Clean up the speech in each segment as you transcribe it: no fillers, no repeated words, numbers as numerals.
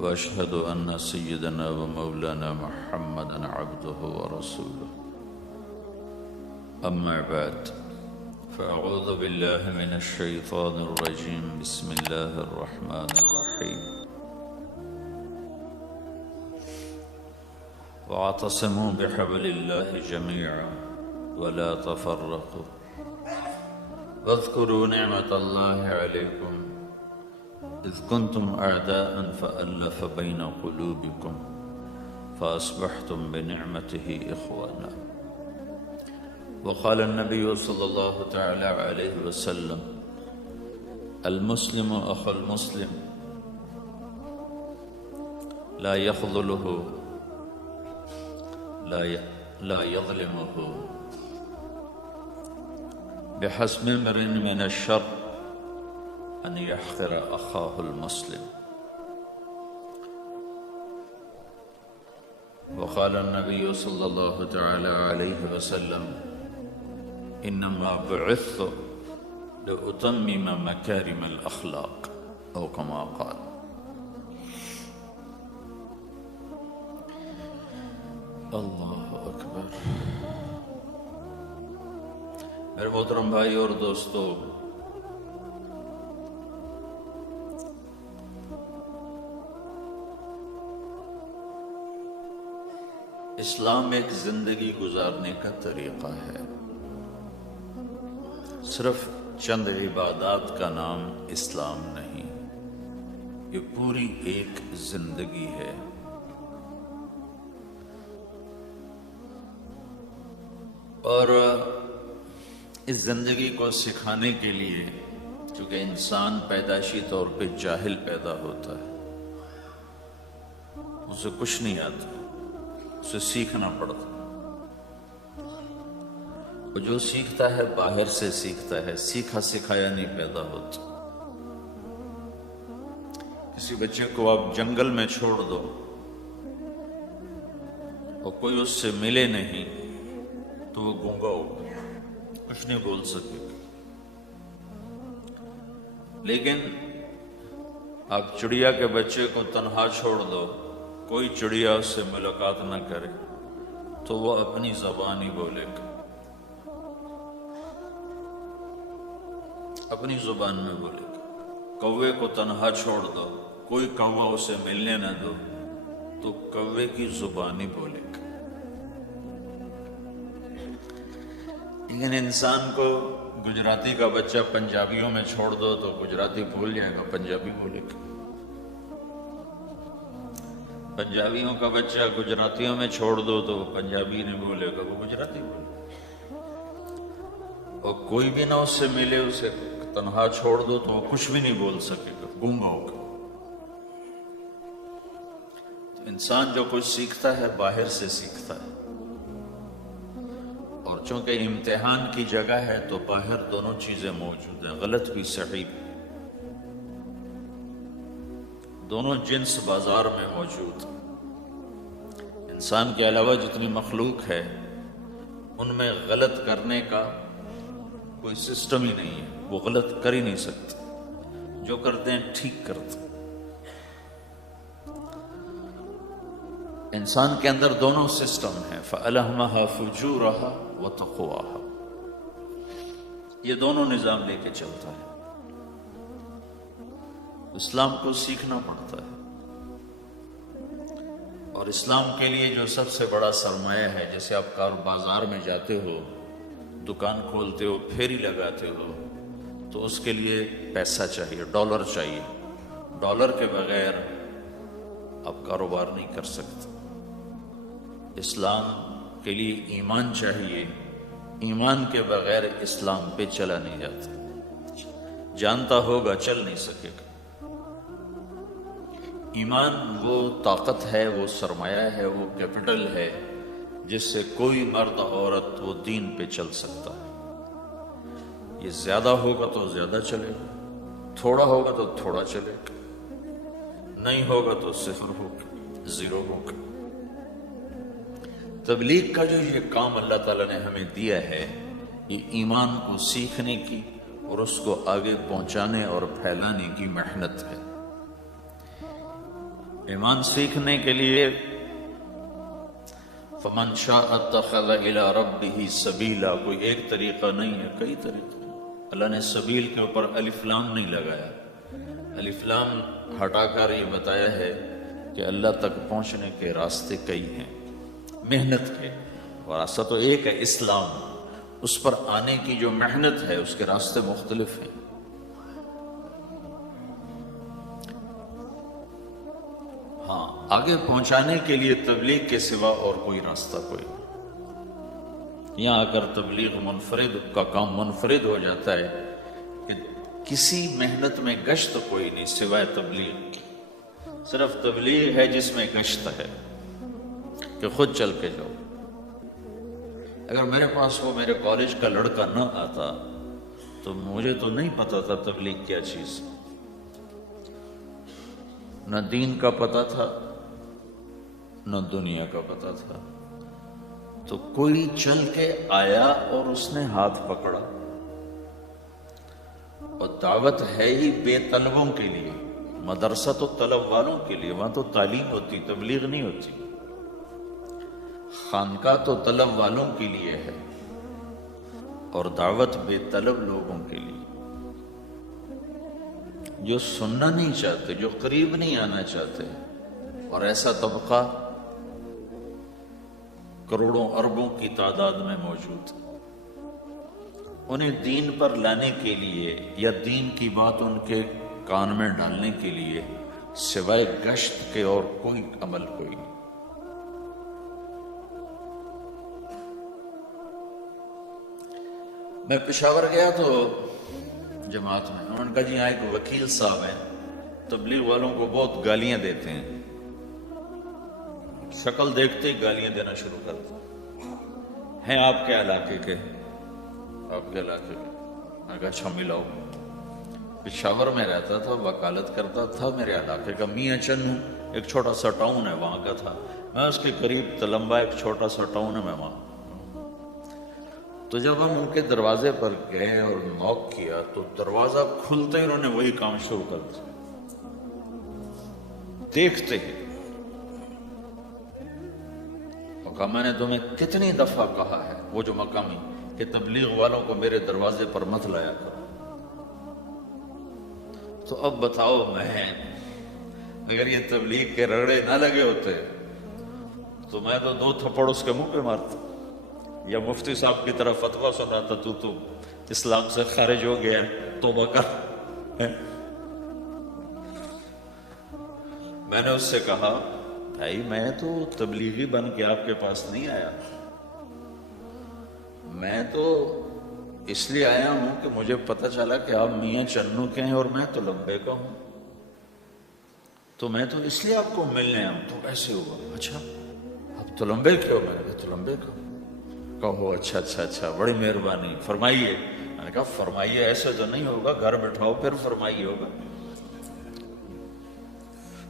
وأشهد أن سيدنا ومولانا محمدا عبده ورسوله. أما بعد، فأعوذ بالله من الشيطان الرجيم. بسم الله الرحمن الرحيم. واعتصموا بحبل الله جميعا ولا تفرقوا واذكروا نعمة الله عليكم إذ كنتم أعداء فألف بين قلوبكم فأصبحتم بنعمته إخوانا. وقال النبي صلى الله تعالى عليه وسلم: المسلم أخو المسلم لا يخذله لا يظلمه بحسب امرئ من الشر أن يحقر أخاه المسلم. وقال النبي صلى الله تعالى عليه وسلم: إنما بعثت لأتمم مكارم الأخلاق، أو كما قال. اللہ اکبر. میرے محترم بھائی اور دوستو، اسلام ایک زندگی گزارنے کا طریقہ ہے. صرف چند عبادات کا نام اسلام نہیں، یہ پوری ایک زندگی ہے. اور اس زندگی کو سکھانے کے لیے، چونکہ انسان پیدائشی طور پہ جاہل پیدا ہوتا ہے، اسے کچھ نہیں آتا، اسے سیکھنا پڑتا. وہ جو سیکھتا ہے باہر سے سیکھتا ہے، سیکھا سکھایا نہیں پیدا ہوتا. کسی بچے کو آپ جنگل میں چھوڑ دو اور کوئی اس سے ملے نہیں تو وہ گونگا ہوگا، کچھ نہیں بول سکے گا. لیکن آپ چڑیا کے بچے کو تنہا چھوڑ دو، کوئی چڑیا اس سے ملاقات نہ کرے تو وہ اپنی زبان ہی بولے گا، اپنی زبان میں بولے گا. کوے کو تنہا چھوڑ دو، کوئی کوا اسے ملنے نہ دو تو کوے کی زبان ہی بولے گا. لیکن انسان کو گجراتی کا بچہ پنجابیوں میں چھوڑ دو تو گجراتی بھول جائے گا، پنجابی بولے گا. پنجابیوں کا بچہ گجراتیوں میں چھوڑ دو تو وہ پنجابی نہیں بولے گا، وہ گجراتی بولے گا. اور کوئی بھی نہ اس سے ملے، اسے تنہا چھوڑ دو تو وہ کچھ بھی نہیں بول سکے گا، گونگا ہوگا. تو انسان جو کچھ سیکھتا ہے باہر سے سیکھتا ہے، اور چونکہ امتحان کی جگہ ہے تو باہر دونوں چیزیں موجود ہیں، غلط بھی صحیح بھی. دونوں جنس بازار میں موجود. انسان کے علاوہ جتنی مخلوق ہے ان میں غلط کرنے کا کوئی سسٹم ہی نہیں ہے، وہ غلط کر ہی نہیں سکتے، جو کرتے ہیں ٹھیک کرتے. انسان کے اندر دونوں سسٹم ہیں، فَأَلْهَمَهَا فُجُورَهَا وَتَقْوَاهَا. یہ دونوں نظام لے کے چلتا ہے. اسلام کو سیکھنا پڑتا ہے. اور اسلام کے لیے جو سب سے بڑا سرمایہ ہے، جیسے آپ بازار میں جاتے ہو، دکان کھولتے ہو، پھیری لگاتے ہو، تو اس کے لیے پیسہ چاہیے، ڈالر چاہیے. ڈالر کے بغیر آپ کاروبار نہیں کر سکتے. اسلام کے لیے ایمان چاہیے، ایمان کے بغیر اسلام پہ چلا نہیں جاتا. جانتا ہوگا چل نہیں سکے گا. ایمان وہ طاقت ہے، وہ سرمایہ ہے، وہ کیپٹل ہے جس سے کوئی مرد عورت وہ دین پہ چل سکتا ہے. یہ زیادہ ہوگا تو زیادہ چلے گا، تھوڑا ہوگا تو تھوڑا چلے گا، نہیں ہوگا تو صفر ہوگا، زیرو ہوگا. تبلیغ کا جو یہ کام اللہ تعالیٰ نے ہمیں دیا ہے، یہ ایمان کو سیکھنے کی اور اس کو آگے پہنچانے اور پھیلانے کی محنت ہے. ایمان سیکھنے کے لیے فمن شاء اتخذ الی ربہ سبیلا، کوئی ایک طریقہ نہیں ہے، کئی طریقے۔ اللہ نے سبیل کے اوپر الف لام نہیں لگایا، الف لام ہٹا کر یہ بتایا ہے کہ اللہ تک پہنچنے کے راستے کئی ہیں، محنت کے، اور راستہ تو ایک ہے اسلام، اس پر آنے کی جو محنت ہے اس کے راستے مختلف ہیں۔ ہاں، آگے پہنچانے کے لیے تبلیغ کے سوا اور کوئی راستہ کوئی نہیں۔ یہاں آ کر تبلیغ منفرد کا کام منفرد ہو جاتا ہے کہ کسی محنت میں گشت کوئی نہیں سوائے تبلیغ کی، صرف تبلیغ ہے جس میں گشت ہے کہ خود چل کے جاؤ۔ اگر میرے پاس وہ میرے کالج کا لڑکا نہ آتا تو مجھے تو نہیں پتا تھا تبلیغ کیا چیز، نہ دین کا پتہ تھا نہ دنیا کا پتہ تھا، تو کوئی چل کے آیا اور اس نے ہاتھ پکڑا۔ اور دعوت ہے ہی بے طلبوں کے لیے، مدرسہ تو طلب والوں کے لیے، وہاں تو تعلیم ہوتی، تبلیغ نہیں ہوتی۔ خانقاہ تو طلب والوں کے لیے ہے اور دعوت بے طلب لوگوں کے لیے، جو سننا نہیں چاہتے، جو قریب نہیں آنا چاہتے، اور ایسا طبقہ کروڑوں اربوں کی تعداد میں موجود ہے۔ انہیں دین پر لانے کے لیے یا دین کی بات ان کے کان میں ڈالنے کے لیے سوائے گشت کے اور کوئی عمل کوئی نہیں۔ میں پشاور گیا تو جماعت میں انہوں نے کہا جی یہاں ایک وکیل صاحب ہیں، تبلیغ والوں کو بہت گالیاں دیتے ہیں، شکل دیکھتے ہی گالیاں دینا شروع کرتے ہیں۔ آپ کے علاقے کے؟ آپ کے علاقے کے؟ میں کہا اچھا ملاؤ۔ پشاور میں رہتا تھا، وکالت کرتا تھا، میرے علاقے کا میاں چنو ایک چھوٹا سا ٹاؤن ہے وہاں کا تھا، میں اس کے قریب تلمبا ایک چھوٹا سا ٹاؤن ہے، میں وہاں۔ تو جب ہم ان کے دروازے پر گئے اور نوک کیا تو دروازہ کھلتے ہی انہوں نے وہی کام شروع کر دیا، دیکھتے ہی۔ اور کہا میں نے تمہیں کتنی دفعہ کہا ہے، وہ جو مقامی، کہ تبلیغ والوں کو میرے دروازے پر مت لایا کرو۔ تو اب بتاؤ، میں اگر یہ تبلیغ کے رگڑے نہ لگے ہوتے تو میں تو 2 تھپڑ اس کے منہ پہ مارتا، یا مفتی صاحب کی طرف فتویٰ سناتا، تو اسلام سے خارج ہو گیا، توبہ کر۔ میں نے اس سے کہا بھائی میں تو تبلیغی بن کے آپ کے پاس نہیں آیا، میں تو اس لیے آیا ہوں کہ مجھے پتہ چلا کہ آپ میاں چنو کے ہیں اور میں تو لمبے کا ہوں، تو میں تو اس لیے آپ کو ملنے آیا ہوں۔ تو ایسے ہوا، اچھا آپ تو لمبے کے ہو؟ میں نے کہا تو لمبے کا ہوں۔ کہو اچھا اچھا اچھا، بڑی مہربانی، فرمائیے۔ میں نے کہا فرمائیے ایسے تو نہیں ہوگا، گھر بٹھاؤ پھر فرمائیے ہوگا۔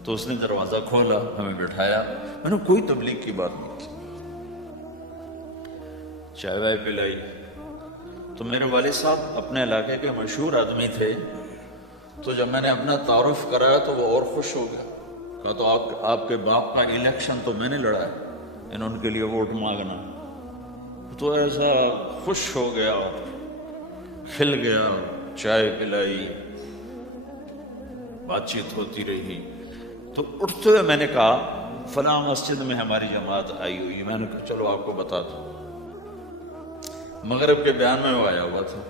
تو اس نے دروازہ کھولا، ہمیں بٹھایا، میں نے کوئی تبلیغ کی بات نہیں کی، چائے وائے پلائی۔ تو میرے والد صاحب اپنے علاقے کے مشہور آدمی تھے، تو جب میں نے اپنا تعارف کرایا تو وہ اور خوش ہو گیا، کہا تو آپ کے باپ کا الیکشن تو میں نے لڑا ہے، ان کے لیے ووٹ مانگنا۔ تو ایسا خوش ہو گیا، کھل گیا، چائے پلائی، بات چیت ہوتی رہی۔ تو اٹھتے ہوئے میں نے کہا فلاں مسجد میں ہماری جماعت آئی ہوئی، میں نے کہا چلو آپ کو بتا دوں، مغرب کے بیان میں وہ آیا ہوا تھا۔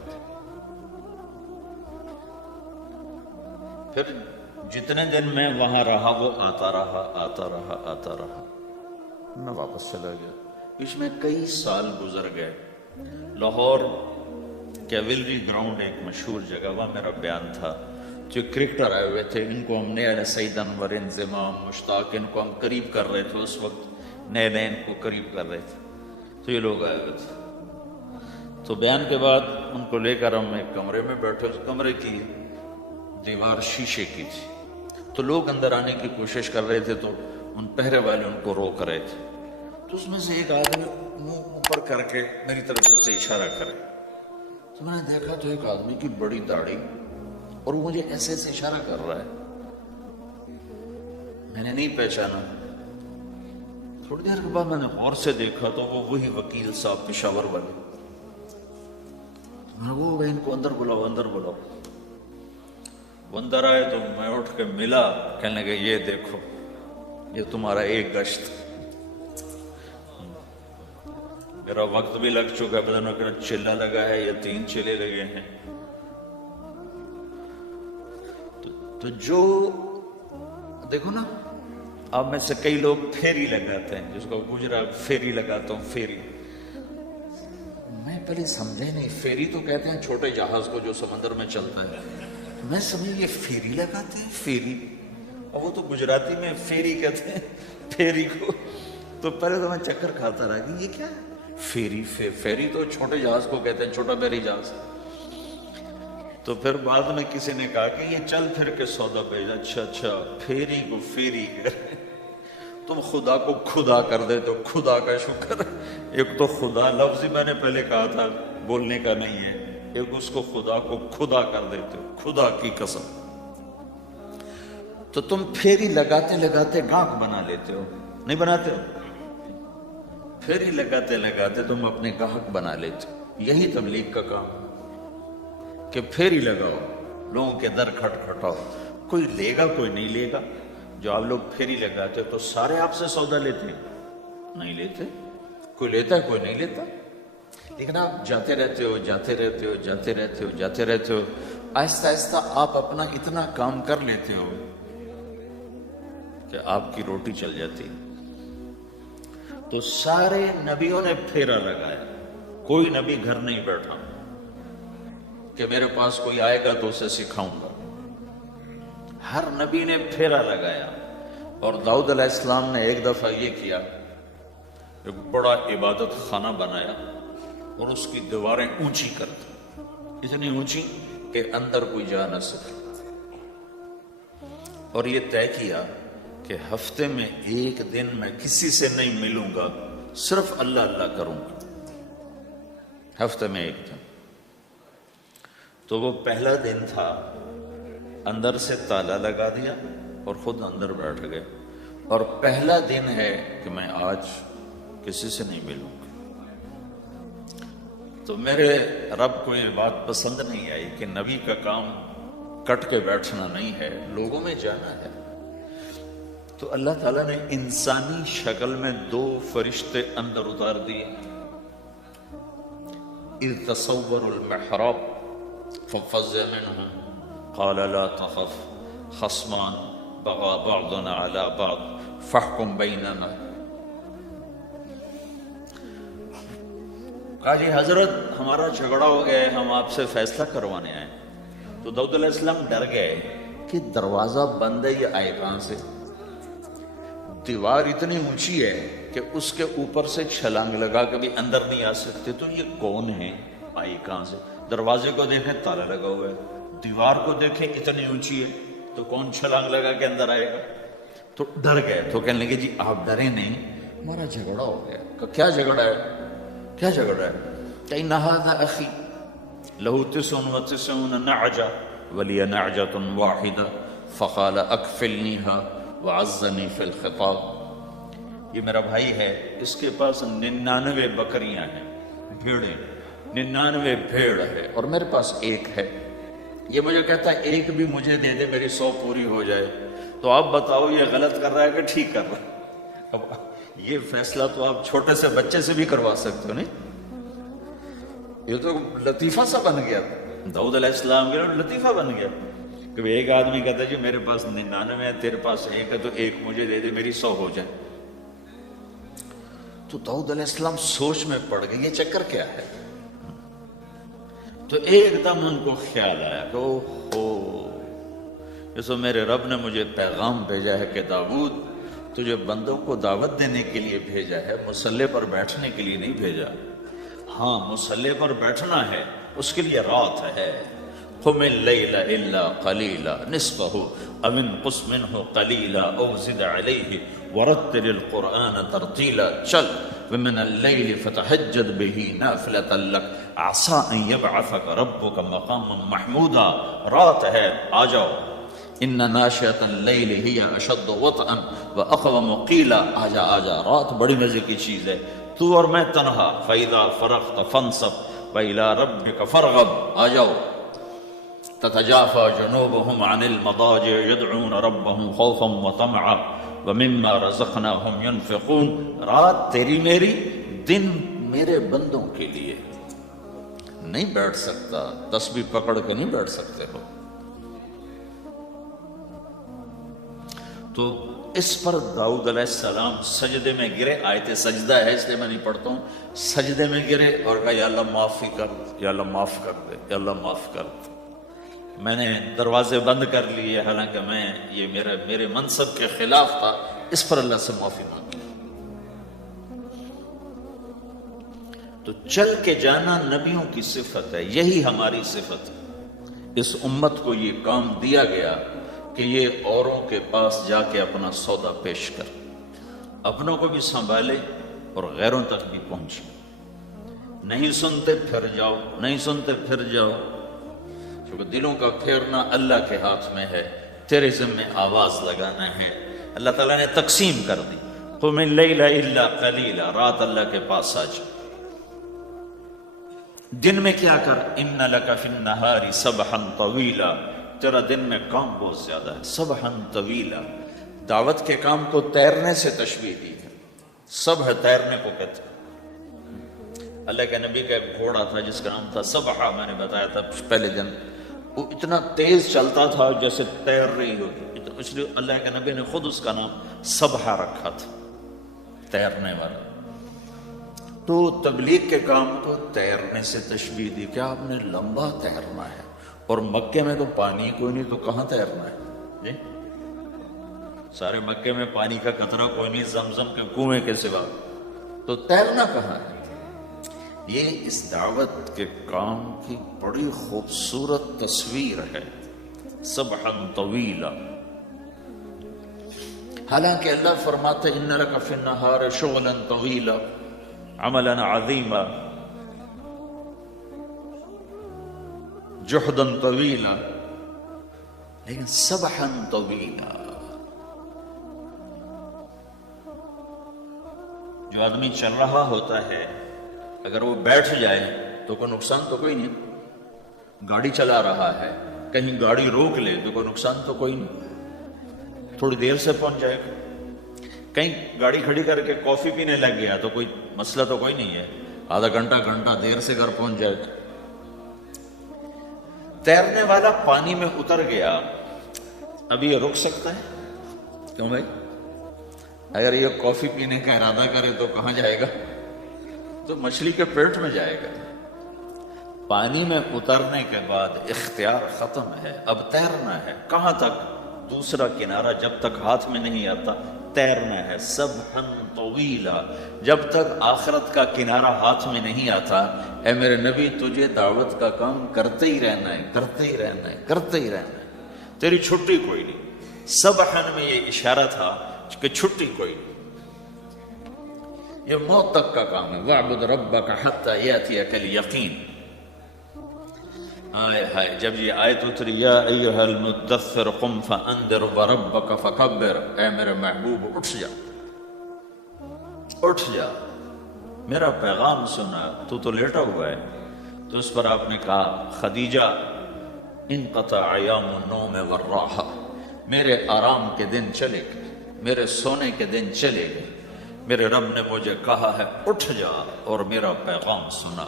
پھر جتنے دن میں وہاں رہا وہ آتا رہا آتا رہا آتا رہا، میں واپس چلا گیا۔ اس میں کئی سال گزر گئے۔ لاہور کیولری گراؤنڈ ایک مشہور جگہ، وہاں میرا بیان تھا، جو کرکٹر آئے ہوئے تھے، ان کو ہم نئے سعید انور، انضمام، مشتاق، ان کو ہم قریب کر رہے تھے، اس وقت نئے نئے ان کو قریب کر رہے تھے، تو یہ لوگ آئے ہوئے تھے۔ تو بیان کے بعد ان کو لے کر ہم ایک کمرے میں بیٹھے، اس کمرے کی دیوار شیشے کی تھی، تو لوگ اندر آنے کی کوشش کر رہے تھے، تو ان پہرے والے ان کو روک رہے تھے۔ تو اس میں سے ایک آدمی منہ اوپر کر کے میری طرف سے اشارہ کرے، تو میں نے دیکھا تو ایک آدمی کی بڑی داڑھی، اور وہ مجھے ایسے ایسے اشارہ کر رہا ہے۔ میں نے نہیں پہچانا. تھوڑی دیر کے بعد میں نے غور سے دیکھا تو وہ وہی وکیل صاحب پشاور والے. وہ ان کو اندر بلاؤ اندر بلاؤ. وہ اندر آئے تو میں اٹھ کے ملا. کہنے لگے یہ دیکھو یہ تمہارا ایک گشت. میرا وقت بھی لگ چکا ہے, پتہ نہیں کہ چلا لگا ہے یا 3 چلے لگے ہیں. تو جو دیکھو نا, اب میں سے کئی لوگ پھیری لگاتے ہیں, جس کو گجرات پھیری لگاتا ہوں. پھیری میں پہلے سمجھے نہیں. پھیری تو کہتے ہیں چھوٹے جہاز کو جو سمندر میں چلتا ہے. میں سمجھے یہ پھیری لگاتے ہیں پھیری, اور وہ تو گجراتی میں پھیری کہتے ہیں پھیری کو. تو پہلے تو میں چکر کھاتا رہا کہ یہ کیا ہے پھیری. پھیری تو چھوٹے جہاز کو کہتے ہیں, چھوٹا بحری جہاز. تو پھر بعد میں کسی نے کہا کہ یہ چل پھر کے سودا بھیجا. اچھا پھیری کو پھیری کر, تم خدا کو خدا کر دے تو خدا کا شکر. ایک تو خدا لفظ ہی میں نے پہلے کہا تھا بولنے کا نہیں ہے, ایک اس کو خدا کو خدا کر دیتے ہو, خدا کی قسم. تو تم پھیری لگاتے لگاتے گاہک بنا لیتے ہو, نہیں بناتے ہو؟ پھیری لگاتے لگاتے تم اپنے گاہک بنا لیتے ہو. یہی تبلیغ کا کام کہ پھیری لگاؤ, لوگوں کے در کھٹکھٹاؤ. کوئی لے گا کوئی نہیں لے گا. جو آپ لوگ پھیری لگاتے تو سارے آپ سے سودا لیتے ہیں؟ نہیں لیتے. کوئی لیتا ہے کوئی نہیں لیتا. لیکن آپ جاتے رہتے ہو جاتے رہتے ہو جاتے رہتے ہو جاتے رہتے ہو. آہستہ آہستہ آپ اپنا اتنا کام کر لیتے ہو کہ آپ کی روٹی چل جاتی. تو سارے نبیوں نے پھیرا لگایا. کوئی نبی گھر نہیں بیٹھا کہ میرے پاس کوئی آئے گا تو اسے سکھاؤں گا. ہر نبی نے پھیرا لگایا. اور داؤد علیہ السلام نے ایک دفعہ یہ کیا, ایک بڑا عبادت خانہ بنایا اور اس کی دیواریں اونچی کر دی, اتنی اونچی کہ اندر کوئی جا نہ سکے. اور یہ طے کیا کہ ہفتے میں ایک دن میں کسی سے نہیں ملوں گا, صرف اللہ اللہ کروں گا. ہفتے میں ایک دن. تو وہ پہلا دن تھا, اندر سے تالا لگا دیا اور خود اندر بیٹھ گئے. اور پہلا دن ہے کہ میں آج کسی سے نہیں ملوں گا. تو میرے رب کو یہ بات پسند نہیں آئی کہ نبی کا کام کٹ کے بیٹھنا نہیں ہے, لوگوں میں جانا ہے. تو اللہ تعالیٰ نے انسانی شکل میں 2 فرشتے اندر اتار دیے. اذ تصور المحراب ففزع منهم قال لا تخف خصمان بغى بعضنا على بعض فاحكم بيننا. کہا جی حضرت ہمارا جھگڑا ہو گیا ہے, ہم آپ سے فیصلہ کروانے آئے. تو داؤد علیہ السلام ڈر گئے کہ دروازہ بند ہے, یہ آئے کہاں سے. دیوار اتنی اونچی ہے کہ اس کے اوپر سے چھلانگ لگا کے بھی اندر نہیں آ سکتے. تو یہ کون ہے, آئی کہاں سے. دروازے کو دیکھیں تالا لگا ہوا ہے, دیوار کو دیکھیں اتنی اونچی ہے, تو کون چھلانگ لگا کے اندر آئے گا. تو ڈر گئے. تو کہنے لگے جی آپ ڈرے نہیں, ہمارا جھگڑا ہو گیا. کیا جھگڑا ہے, کیا جھگڑا ہے. کہ هذا اخی له 99 نعجہ ولی نعجۃ واحدہ فقال اکفلنیها وعزنی فی الخطاب. یہ میرا بھائی ہے, اس کے پاس 99 بکریاں ہیں, بھیڑیں, 99 بھیڑ ہے, اور میرے پاس ایک ہے. یہ مجھے کہتا ہے ایک بھی مجھے دے دے, میری 100 پوری ہو جائے. تو آپ بتاؤ یہ غلط کر رہا ہے کہ ٹھیک کر رہا ہے. اب یہ فیصلہ تو آپ چھوٹے سے بچے سے بھی کروا سکتے ہو, نہیں. یہ تو لطیفہ سا بن گیا. داؤد علیہ السلام کے لطیفہ بن گیا کہ ایک آدمی کہتا ہے جی میرے پاس 99 ہے, تیرے پاس ایک ہے, تو ایک مجھے دے دے, میری 100 ہو جائے. تو داؤد علیہ السلام سوچ میں پڑ گئے یہ چکر کیا ہے. تو ایک دم ان کو خیال آیا کہ اوہ, میرے رب نے مجھے پیغام بھیجا ہے کہ داؤد تجھے بندوں کو دعوت دینے کے لیے بھیجا ہے, مصلی پر بیٹھنے کے لیے نہیں بھیجا. ہاں مصلی پر بیٹھنا ہے, اس کے لیے رات ہے. قم اللیل الا قلیلا نصفہ او انقص منہ قلیلا او زد علیہ ورتل القرآن ترتیلا. چل ومن اللیل فتہجد بہ نافلۃ لک عسیٰ ان یبعثک ربک مقاما محمودا. رات ہے, آ جاؤ, ان ناشئۃ اللیل ہی اشد وطئا واقوم قیلا، آجا آجا، رات بڑی مزے کی چیز ہے، تو اور میں تنہا، فاذا فرغت فانصب وإلی ربک فارغب، آ جاؤ، تتجافى جنوبهم عن المضاجع يدعون ربهم خوفا وطمعا ومما رزقناهم ينفقون، رات تیری میری، دن میرے بندوں کے لیے، نہیں بیٹھ سکتا، تسبیح پکڑ کے نہیں بیٹھ سکتے ہو۔ تو اس پر داؤد علیہ السلام سجدے میں گرے، آیت سجدہ ہے اس لیے میں نہیں پڑھتا ہوں، سجدے میں گرے اور کہا یا اللہ معافی کر، یا اللہ معاف کر دے، یا اللہ معاف کر دے، میں نے دروازے بند کر لیے، حالانکہ میں یہ میرے منصب کے خلاف تھا، اس پر اللہ سے معافی مانگی۔ تو چل کے جانا نبیوں کی صفت ہے، یہی ہماری صفت ہے۔ اس امت کو یہ کام دیا گیا کہ یہ اوروں کے پاس جا کے اپنا سودا پیش کر، اپنوں کو بھی سنبھالے اور غیروں تک بھی پہنچے۔ نہیں سنتے پھر جاؤ، نہیں سنتے پھر جاؤ، کیونکہ دلوں کا پھیرنا اللہ کے ہاتھ میں ہے، تیرے ذمہ آواز لگانا ہے۔ اللہ تعالیٰ نے تقسیم کر دی، قم اللیل الا قلیلا، رات اللہ کے پاس آ جا، دن میں کیا کر، ان لک فی النہار سبحا طویلا، تیرا دن میں کام بہت زیادہ ہے، سبحا طویلا، دعوت کے کام کو تیرنے سے تشبیہ دی ہے، سبح تیرنے کو کہتے ہیں۔ اللہ کے نبی کا ایک گھوڑا تھا جس کا نام تھا سبحہ، میں نے بتایا تھا پہلے دن، وہ اتنا تیز چلتا تھا جیسے تیر رہی ہوگی، اس لیے اللہ کے نبی نے خود اس کا نام سبحہ رکھا تھا، تیرنے والا۔ تو تبلیغ کے کام کو تیرنے سے تشبیہ دی کہ آپ نے لمبا تیرنا ہے، اور مکے میں تو پانی کوئی نہیں، تو کہاں تیرنا ہے جی؟ سارے مکے میں پانی کا قطرہ کوئی نہیں زمزم کے کنویں کے سوا، تو تیرنا کہاں ہے؟ یہ اس دعوت کے کام کی بڑی خوبصورت تصویر ہے، سبحا طویلا۔ حالانکہ اللہ فرماتے ان لک فی النہار شغلا طویلا، عملا عظیما، جہدا طویلا، لیکن سبحا طویلا۔ جو آدمی چل رہا ہوتا ہے اگر وہ بیٹھ جائے تو کوئی نقصان تو کوئی نہیں، گاڑی چلا رہا ہے کہیں گاڑی روک لے تو کوئی نقصان تو کوئی نہیں، تھوڑی دیر سے پہنچ جائے گا، کہیں گاڑی کھڑی کر کے کافی پینے لگ گیا تو کوئی مسئلہ تو کوئی نہیں ہے، آدھا گھنٹہ دیر سے گھر پہنچ جائے گا۔ تیرنے والا پانی میں اتر گیا، اب یہ رک سکتا ہے؟ کیوں بھائی؟ اگر یہ کافی پینے کا ارادہ کرے تو کہاں جائے گا؟ تو مچھلی کے پیٹ میں جائے گا۔ پانی میں اترنے کے بعد اختیار ختم ہے، اب تیرنا ہے، کہاں تک؟ دوسرا کنارہ جب تک ہاتھ میں نہیں آتا تیرنا ہے، سبحا طویلا، جب تک آخرت کا کنارہ ہاتھ میں نہیں آتا۔ اے میرے نبی تجھے دعوت کا کام کرتے ہی رہنا ہے، کرتے ہی رہنا ہے، کرتے ہی رہنا ہے، تیری چھٹی کوئی نہیں۔ سبحا میں یہ اشارہ تھا کہ چھٹی کوئی نہیں، یہ موت تک کا کام ہے۔ وَاعْبُدْ رَبَّكَ حَتَّى يَأْتِيَكَ الْيَقِينُ۔ آئے ہائے، جب یہ آیت اتری یا ایھا المدثر قم فانذر وربک فکبر، اے میرے محبوب اٹھ جا، اٹھ جا، میرا پیغام سنا، تو لیٹا ہوا ہے۔ تو اس پر آپ نے کہا خدیجہ انقطع ایام النوم والراحہ، میرے آرام کے دن چلے گئے، میرے سونے کے دن چلے گئے، میرے رب نے مجھے کہا ہے اٹھ جا اور میرا پیغام سنا۔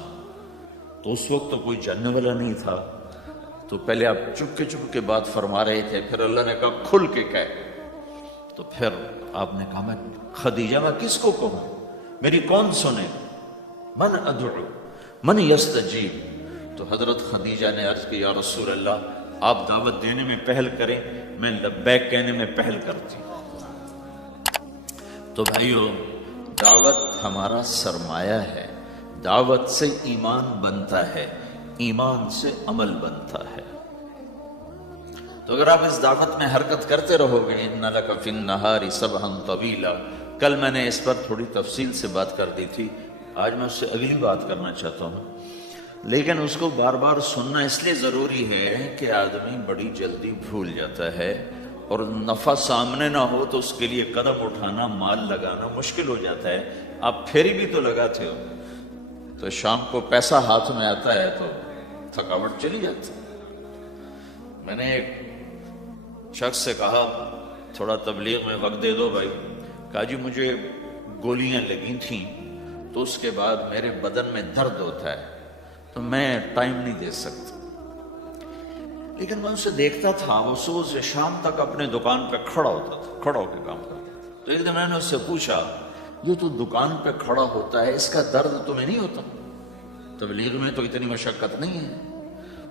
تو اس وقت تو کوئی جاننے والا نہیں تھا، تو پہلے آپ چپ کے بات فرما رہے تھے، پھر اللہ نے کہا کھل کے کہہ، تو پھر آپ نے کہا میں خدیجہ میں کس کو کہوں، میری کون سنے، من ادعو من یستجیب۔ تو حضرت خدیجہ نے عرض کی یا رسول اللہ آپ دعوت دینے میں پہل کریں، میں لبیک کہنے میں پہل کرتی ہوں۔ تو بھائیو، دعوت ہمارا سرمایہ ہے، دعوت سے ایمان بنتا ہے، ایمان سے عمل بنتا ہے۔ تو اگر آپ اس دعوت میں حرکت کرتے رہو گے، ان لک فی النہار سبحا طویلا، کل میں نے اس پر تھوڑی تفصیل سے بات کر دی تھی، آج میں اس سے اگلی بات کرنا چاہتا ہوں۔ لیکن اس کو بار بار سننا اس لیے ضروری ہے کہ آدمی بڑی جلدی بھول جاتا ہے، اور نفع سامنے نہ ہو تو اس کے لیے قدم اٹھانا، مال لگانا مشکل ہو جاتا ہے۔ آپ پھیری بھی تو لگاتے ہو، تو شام کو پیسہ ہاتھ میں آتا ہے تو تھکاوٹ چلی جاتی۔ میں نے ایک شخص سے کہا تھوڑا تبلیغ میں وقت دے دو بھائی، کہا جی مجھے گولیاں لگی تھیں تو اس کے بعد میرے بدن میں درد ہوتا ہے تو میں ٹائم نہیں دے سکتا۔ لیکن میں اسے دیکھتا تھا وہ صبح سے شام تک اپنے دکان پہ کھڑا ہوتا تھا، کھڑا ہو کے کام کرتا۔ تو ایک دن میں نے اس سے پوچھا جو تو دکان پہ کھڑا ہوتا ہے اس کا درد تمہیں نہیں ہوتا؟ تبلیغ میں تو اتنی مشقت نہیں ہے۔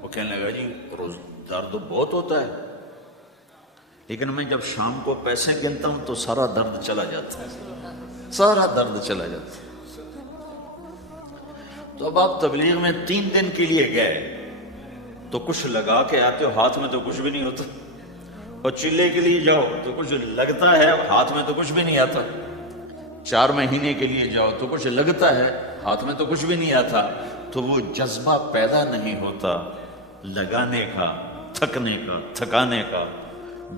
وہ کہنے لگا جی روز درد بہت ہوتا ہے، لیکن میں جب شام کو پیسے گنتا ہوں تو سارا درد چلا جاتا ہے، سارا درد چلا جاتا ہے۔ تو اب آپ تبلیغ میں 3 دن کے لیے گئے تو کچھ لگا کے آتے ہو، ہاتھ میں تو کچھ بھی نہیں ہوتا، اور چلے کے لیے جاؤ تو کچھ لگتا ہے، ہاتھ میں تو کچھ بھی نہیں آتا۔ 4 مہینے کے لیے جاؤ تو کچھ لگتا ہے، ہاتھ میں تو کچھ بھی نہیں آتا۔ تو وہ جذبہ پیدا نہیں ہوتا لگانے کا، تھکنے کا، تھکانے کا،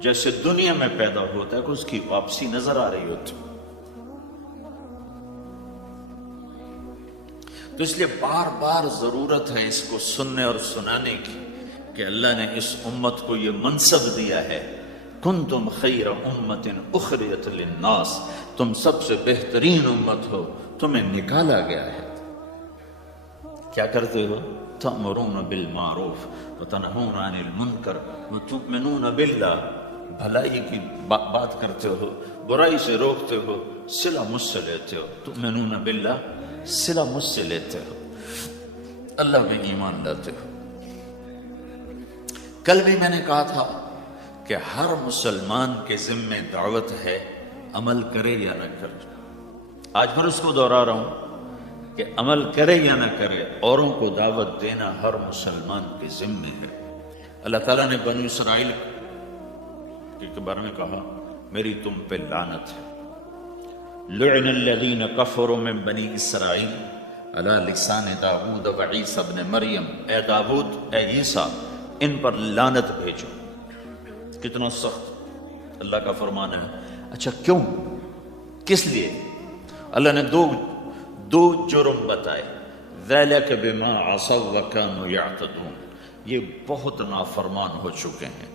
جیسے دنیا میں پیدا ہوتا ہے کہ اس کی واپسی نظر آ رہی ہوتی۔ تو اس لیے بار بار ضرورت ہے اس کو سننے اور سنانے کی کہ اللہ نے اس امت کو یہ منصب دیا ہے، کنتم خیر امت اخرجت للناس، تم سب سے بہترین امت ہو، تمہیں نکالا گیا ہے۔ کیا کرتے ہو؟ تأمرون بالمعروف وتنہون عن المنکر وتؤمنون باللہ، بھلائی کی بات کرتے ہو، برائی سے روکتے ہو، صلہ مجھ سے لیتے ہو، تؤمنون باللہ، صلہ مجھ سے لیتے ہو، اللہ میں ایمان لاتے ہو۔ کل بھی میں نے کہا تھا کہ ہر مسلمان کے ذمہ دعوت ہے، عمل کرے یا نہ کرے۔ آج پھر اس کو دہرا رہا ہوں کہ عمل کرے یا نہ کرے، اوروں کو دعوت دینا ہر مسلمان کے ذمہ ہے۔ اللہ تعالیٰ نے بنی اسرائیل کے بارے میں کہا میری تم پہ لعنت ہے، لعن الذین کفروا من بنی اسرائیل علی لسان داؤد و عیسیٰ ابن مریم، اے داؤد، اے عیسیٰ، ان پر لعنت بھیجو۔ کتنا سخت اللہ کا فرمان ہے۔ اچھا کیوں؟ کس لیے؟ اللہ نے دو جرم بتائے، ذَلِكَ بِمَا عَصَوْا وَكَانُوا يَعْتَدُونَ، یہ بہت نافرمان ہو چکے ہیں،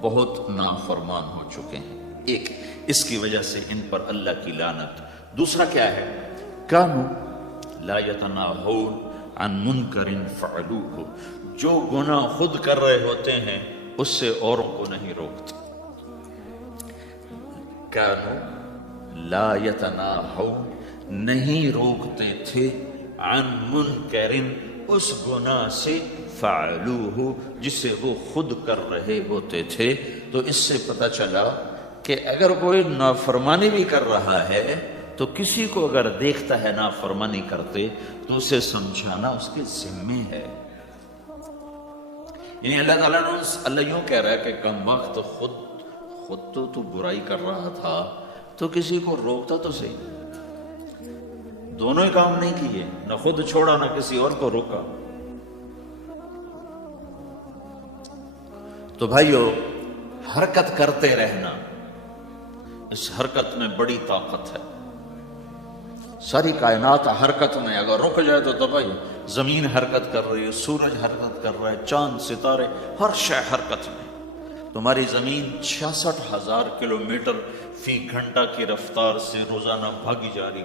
بہت نافرمان ہو چکے ہیں۔ ایک اس کی وجہ سے ان پر اللہ کی لعنت۔ دوسرا کیا ہے؟ كَانُوا لَا يَتَنَاهَوْنَ عَن مُنْكَرٍ فَعَلُوهُ، جو گناہ خود کر رہے ہوتے ہیں اس سے اوروں کو نہیں روکتے۔ كَانُوا لَا يَتَنَاهَوْنَ، نہیں روکتے تھے، عن منکرن، اس گناہ سے، فعلوہ، جسے وہ خود کر رہے ہوتے تھے۔ تو اس سے پتہ چلا کہ اگر کوئی نافرمانی بھی کر رہا ہے تو کسی کو اگر دیکھتا ہے نافرمانی کرتے تو اسے سمجھانا اس کے ذمہ ہے۔ یعنی اللہ تعالیٰ نے اللہ یوں کہہ رہا ہے کہ کم وقت خود تو برائی کر رہا تھا تو کسی کو روکتا تو صحیح۔ دونوں ہی کام نہیں کیے، نہ خود چھوڑا نہ کسی اور کو روکا۔ تو بھائیو، حرکت کرتے رہنا، اس حرکت میں بڑی طاقت ہے۔ ساری کائنات حرکت میں، اگر رک جائے تو بھائی زمین حرکت کر رہی ہے، سورج حرکت کر رہا ہے، چاند ستارے، ہر شے حرکت میں۔ تمہاری زمین 66,000 کلومیٹر فی گھنٹہ کی رفتار سے روزانہ بھاگی جا رہی۔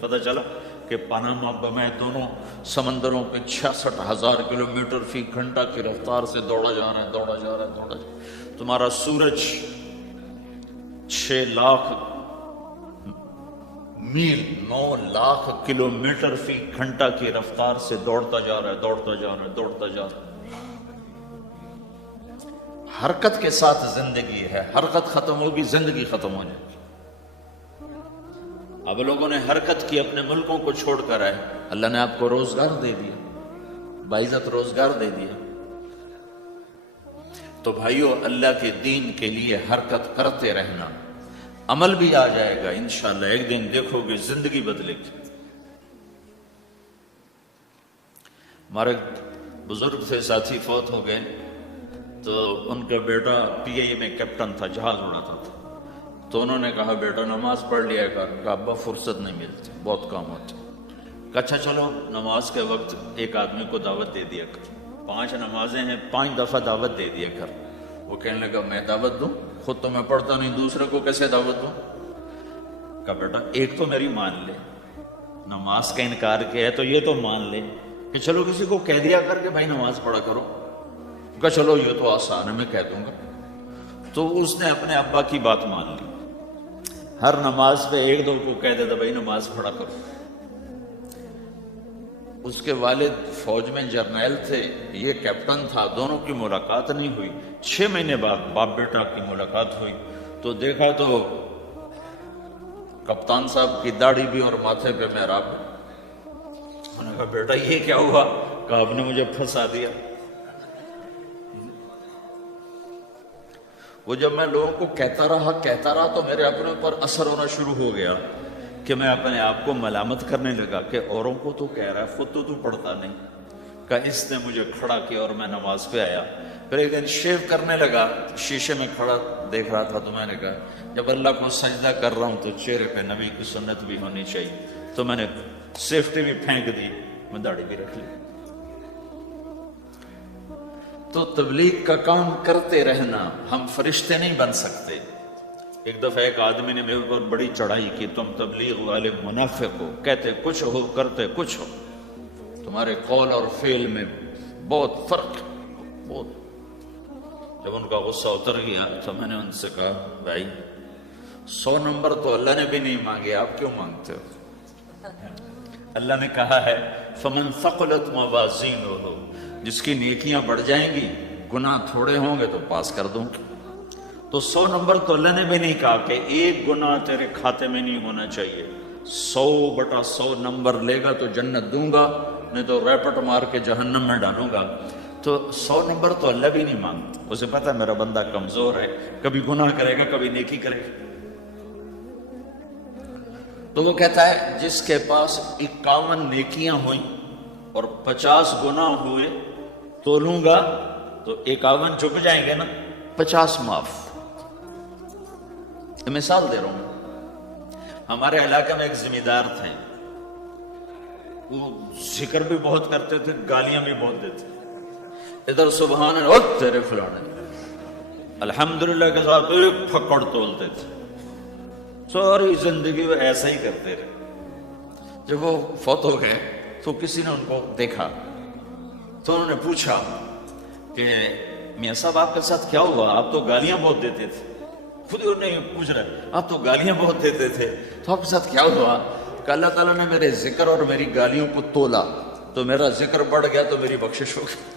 پتہ چلا کہ پاناما بمیں دونوں سمندروں پہ 66,000 کلومیٹر فی گھنٹہ کی رفتار سے دوڑا جا رہا ہے۔ تمہارا سورج 6 لاکھ میل 9 لاکھ کلومیٹر فی گھنٹہ کی رفتار سے دوڑتا جا رہا ہے۔ حرکت کے ساتھ زندگی ہے، حرکت ختم ہوگی زندگی ختم ہو جائے گی۔ اب لوگوں نے حرکت کی، اپنے ملکوں کو چھوڑ کر آئے، اللہ نے آپ کو روزگار دے دیا، باعزت روزگار دے دیا۔ تو بھائیو، اللہ کے دین کے لیے حرکت کرتے رہنا، عمل بھی آ جائے گا انشاءاللہ، ایک دن دیکھو گے زندگی بدلے گی۔ ہمارے بزرگ تھے ساتھی فوت ہو گئے، تو ان کا بیٹا PI میں کیپٹن تھا، جہاز اڑاتا تھا. تو انہوں نے کہا بیٹا نماز پڑھ لیا کر. کہا ابا فرصت نہیں ملتی، بہت کام ہوتے. کہا اچھا چلو نماز کے وقت ایک آدمی کو دعوت دے دیا کر، 5 نمازیں ہیں، 5 دفعہ دعوت دے دیا کر. وہ کہنے لگا میں دعوت دوں؟ خود تو میں پڑھتا نہیں، دوسرے کو کیسے دعوت دوں؟ کہا بیٹا ایک تو میری مان لے، نماز کا انکار کیا ہے تو یہ تو مان لے کہ چلو کسی کو کہہ دیا کر کہ بھائی نماز پڑھا کرو. کہا چلو یہ تو آسان ہے، میں کہہ دوں گا. تو اس نے اپنے ابا کی بات مان لی، ہر نماز پہ 1-2 کو کہہ دیتا بھائی نماز پڑھا کرو. اس کے والد فوج میں جرنیل تھے، یہ کیپٹن تھا، دونوں کی ملاقات نہیں ہوئی. 6 مہینے بعد باپ بیٹا کی ملاقات ہوئی تو دیکھا تو کپتان صاحب کی داڑھی بھی اور ماتھے پہ محراب. انہوں نے کہا بیٹا یہ کیا ہوا؟ کہا آپ نے مجھے پھنسا دیا. وہ جب میں لوگوں کو کہتا رہا تو میرے اپنے اوپر اثر ہونا شروع ہو گیا کہ میں اپنے آپ کو ملامت کرنے لگا کہ اوروں کو تو کہہ رہا ہے، خود تو پڑھتا نہیں. کہا اس نے مجھے کھڑا کیا اور میں نماز پہ آیا. پھر ایک دن شیو کرنے لگا، شیشے میں کھڑا دیکھ رہا تھا تو میں نے کہا جب اللہ کو سجدہ کر رہا ہوں تو چہرے پہ نبی کی سنت بھی ہونی چاہیے. تو میں نے سیفٹی بھی پھینک دی، میں داڑھی بھی رکھ لی. تو تبلیغ کا کام کرتے رہنا، ہم فرشتے نہیں بن سکتے. ایک دفعہ ایک آدمی نے میرے اوپر بڑی چڑھائی کی، تم تبلیغ والے منافق ہو، کہتے کچھ ہو کرتے کچھ ہو، تمہارے قول اور فعل میں بہت فرق ہے، بہت. جب ان کا غصہ اتر گیا تو میں نے ان سے کہا بھائی 100 نمبر تو اللہ نے بھی نہیں مانگے، آپ کیوں مانگتے ہو؟ اللہ نے کہا ہے فمن ثقلت موازینہ، جس کی نیکیاں بڑھ جائیں گی گناہ تھوڑے ہوں گے تو پاس کر دوں گی. تو 100 نمبر تو اللہ نے بھی نہیں کہا کہ ایک گناہ تیرے کھاتے میں نہیں ہونا چاہیے. 100/100 نمبر لے گا تو جنت دوں گا، نہیں تو ریپٹ مار کے جہنم میں ڈالوں گا. تو 100 نمبر تو اللہ بھی نہیں مانگتا. اسے پتا میرا بندہ کمزور ہے، کبھی گناہ کرے گا کبھی نیکی کرے گا. تو وہ کہتا ہے جس کے پاس 51 نیکیاں ہوئیں اور 50 گناہ ہوئے تو لوں گا تو 51 چپ جائیں گے نا، 50 معاف. مثال دے رہا ہوں، ہمارے علاقے میں ایک ذمہ دار تھے، وہ ذکر بھی بہت کرتے تھے، گالیاں بھی بہت دیتے تھے. ادھر سبحان اللہ تیرے فلانے، الحمدللہ کے ساتھ ایک پھکڑ تولتے تھے. ساری زندگی وہ ایسا ہی کرتے رہے. جب وہ فوت ہو گئے تو کسی نے ان کو دیکھا تو انہوں نے پوچھا کہ میاں صاحب آپ کے ساتھ کیا ہوا؟ آپ تو گالیاں بہت دیتے تھے. خود ہی انہیں پوچھ رہے آپ تو گالیاں بہت دیتے تھے، تو آپ کے ساتھ کیا ہوا؟ کہ اللہ تعالیٰ نے میرے ذکر اور میری گالیوں کو تولا تو میرا ذکر بڑھ گیا تو میری بخشش ہو گئی.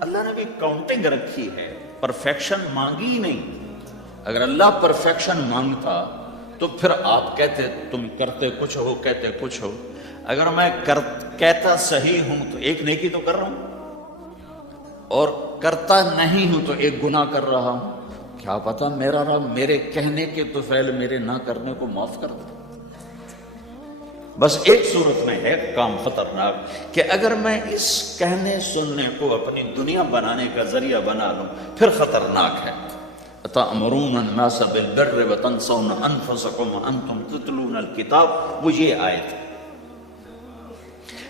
اللہ نے بھی کاؤنٹنگ رکھی ہے، پرفیکشن مانگی ہی نہیں. اگر اللہ پرفیکشن مانگتا تو پھر آپ کہتے تم کرتے کچھ ہو کہتے کچھ ہو. اگر میں کہتا صحیح ہوں تو ایک نیکی تو کر رہا ہوں، اور کرتا نہیں ہوں تو ایک گناہ کر رہا ہوں. کیا پتا میرا رب میرے کہنے کے تو فعل میرے نہ کرنے کو معاف کر دے. بس ایک صورت میں ہے کام خطرناک کہ اگر میں اس کہنے سننے کو اپنی دنیا بنانے کا ذریعہ بنا لوں پھر خطرناک ہے. تأمرون الناس بالبر وتنسون انفسکم وانتم تتلون الکتاب، وہ یہ آیت ہے.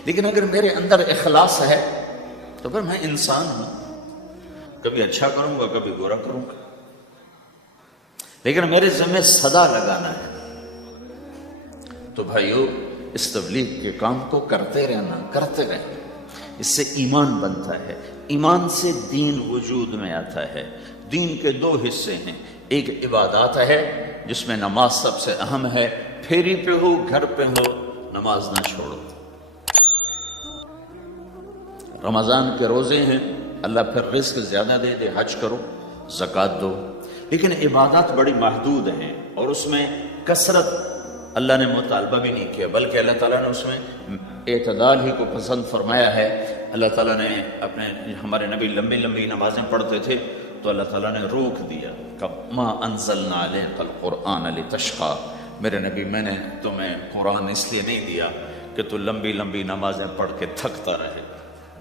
لیکن اگر میرے اندر اخلاص ہے تو پھر میں انسان ہوں، کبھی اچھا کروں گا کبھی برا کروں گا، لیکن میرے ذمہ صدا لگانا ہے. تو بھائیو اس تبلیغ کے کام کو کرتے رہنا، کرتے رہنا. اس سے ایمان بنتا ہے، ایمان سے دین وجود میں آتا ہے. دین کے 2 حصے ہیں، ایک عبادات ہے جس میں نماز سب سے اہم ہے. پھیری پہ ہو گھر پہ ہو نماز نہ چھوڑو. رمضان کے روزے ہیں، اللہ پھر رزق زیادہ دے دے، حج کرو، زکوٰۃ دو. لیکن عبادات بڑی محدود ہیں اور اس میں کثرت اللہ نے مطالبہ بھی نہیں کیا، بلکہ اللہ تعالیٰ نے اس میں اعتدال ہی کو پسند فرمایا ہے. اللہ تعالیٰ نے ہمارے نبی لمبی لمبی نمازیں پڑھتے تھے تو اللہ تعالیٰ نے روک دیا کہ ما انزلنا علیک القرآن لتشقی، میرے نبی میں نے تمہیں قرآن اس لیے نہیں دیا کہ تو لمبی لمبی نمازیں پڑھ کے تھکتا رہے،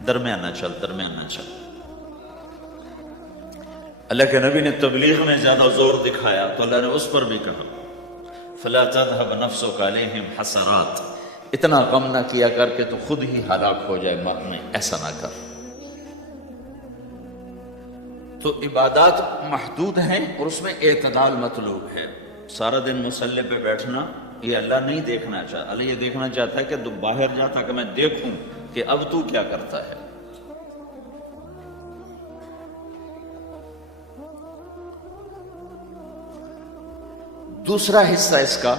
درمیانہ چل درمیانہ چل۔ اللہ کے نبی نے تبلیغ میں زیادہ زور دکھایا تو اللہ نے اس پر بھی کہا فَلَا تَذْهَبْ نَفْسُكَ عَلَيْهِمْ حَسَرَاتٍ، اتنا غم نہ کیا کر کے تو خود ہی ہلاک ہو جائے مرنے، ایسا نہ کر۔ تو عبادات محدود ہیں اور اس میں اعتدال مطلوب ہے۔ سارا دن مصلی پہ بیٹھنا یہ اللہ نہیں دیکھنا چاہتا، اللہ یہ دیکھنا چاہتا ہے کہ تو باہر جاتا کہ میں دیکھوں کہ اب تو کیا کرتا ہے۔ دوسرا حصہ اس کا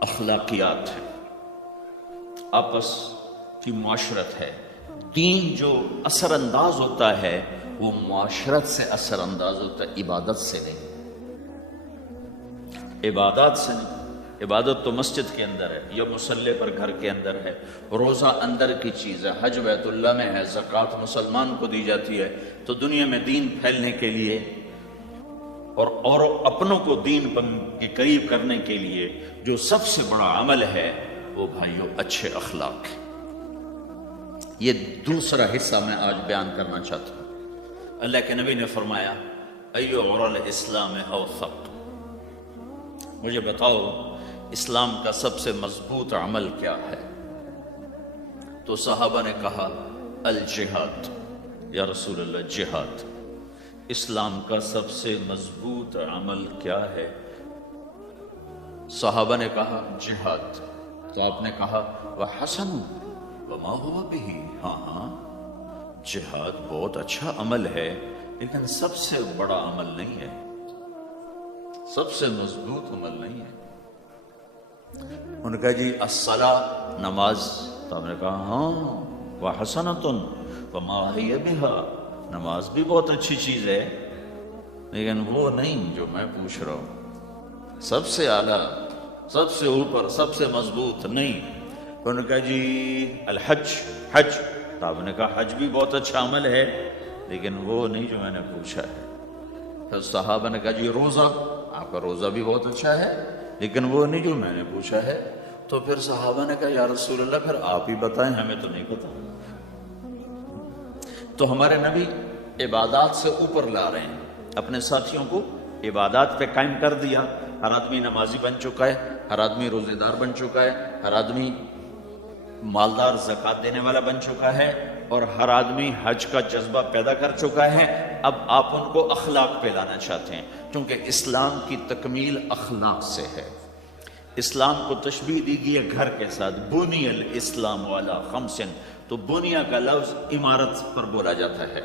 اخلاقیات ہے، آپس کی معاشرت ہے۔ دین جو اثر انداز ہوتا ہے وہ معاشرت سے اثر انداز ہوتا ہے، عبادت سے نہیں، عبادات سے نہیں۔ عبادت تو مسجد کے اندر ہے یا مصلی پر گھر کے اندر ہے، روزہ اندر کی چیز ہے، حج بیت اللہ میں ہے، زکوٰۃ مسلمان کو دی جاتی ہے۔ تو دنیا میں دین پھیلنے کے لیے اور اپنوں کو دین کے قریب کرنے کے لیے جو سب سے بڑا عمل ہے وہ بھائیو اچھے اخلاق ہے۔ یہ دوسرا حصہ میں آج بیان کرنا چاہتا ہوں۔ اللہ کے نبی نے فرمایا ایو غر الاسلام اوثق، مجھے بتاؤ اسلام کا سب سے مضبوط عمل کیا ہے؟ تو صحابہ نے کہا الجہاد، یا رسول اللہ جہاد۔ اسلام کا سب سے مضبوط عمل کیا ہے؟ صحابہ نے کہا جہاد۔ تو آپ نے کہا وحسن وما هو به، ہاں جہاد بہت اچھا عمل ہے لیکن سب سے بڑا عمل نہیں ہے، سب سے مضبوط عمل نہیں ہے۔ ان کا جی الصلاۃ، نماز۔ تو آپ نے کہا ہاں وحسنۃ وما هي بها، نماز بھی بہت اچھی چیز ہے لیکن وہ نہیں جو میں پوچھ رہا ہوں، سب سے اعلیٰ، سب سے اوپر، سب سے مضبوط نہیں۔ انہوں نے کہا جی الحج، حج۔ تو آپ نے کہا حج بھی بہت اچھا عمل ہے لیکن وہ نہیں جو میں نے پوچھا ہے۔ پھر صحابہ نے کہا جی روزہ، آپ کا روزہ بھی بہت اچھا ہے لیکن وہ نہیں جو میں نے پوچھا ہے۔ تو پھر صحابہ نے کہا یا رسول اللہ پھر آپ ہی بتائیں، ہمیں تو نہیں پتا۔ تو ہمارے نبی عبادات سے اوپر لا رہے ہیں، اپنے ساتھیوں کو عبادات پہ قائم کر دیا۔ ہر آدمی نمازی بن چکا ہے، ہر آدمی روزے دار بن چکا ہے، ہر آدمی مالدار زکوٰۃ دینے والا بن چکا ہے، اور ہر آدمی حج کا جذبہ پیدا کر چکا ہے۔ اب آپ ان کو اخلاق پہ لانا چاہتے ہیں، کیونکہ اسلام کی تکمیل اخلاق سے ہے۔ اسلام کو تشبیہ دی گئی ہے گھر کے ساتھ، بنی الاسلام والا خمسن۔ تو بنیا کا لفظ عمارت پر بولا جاتا ہے،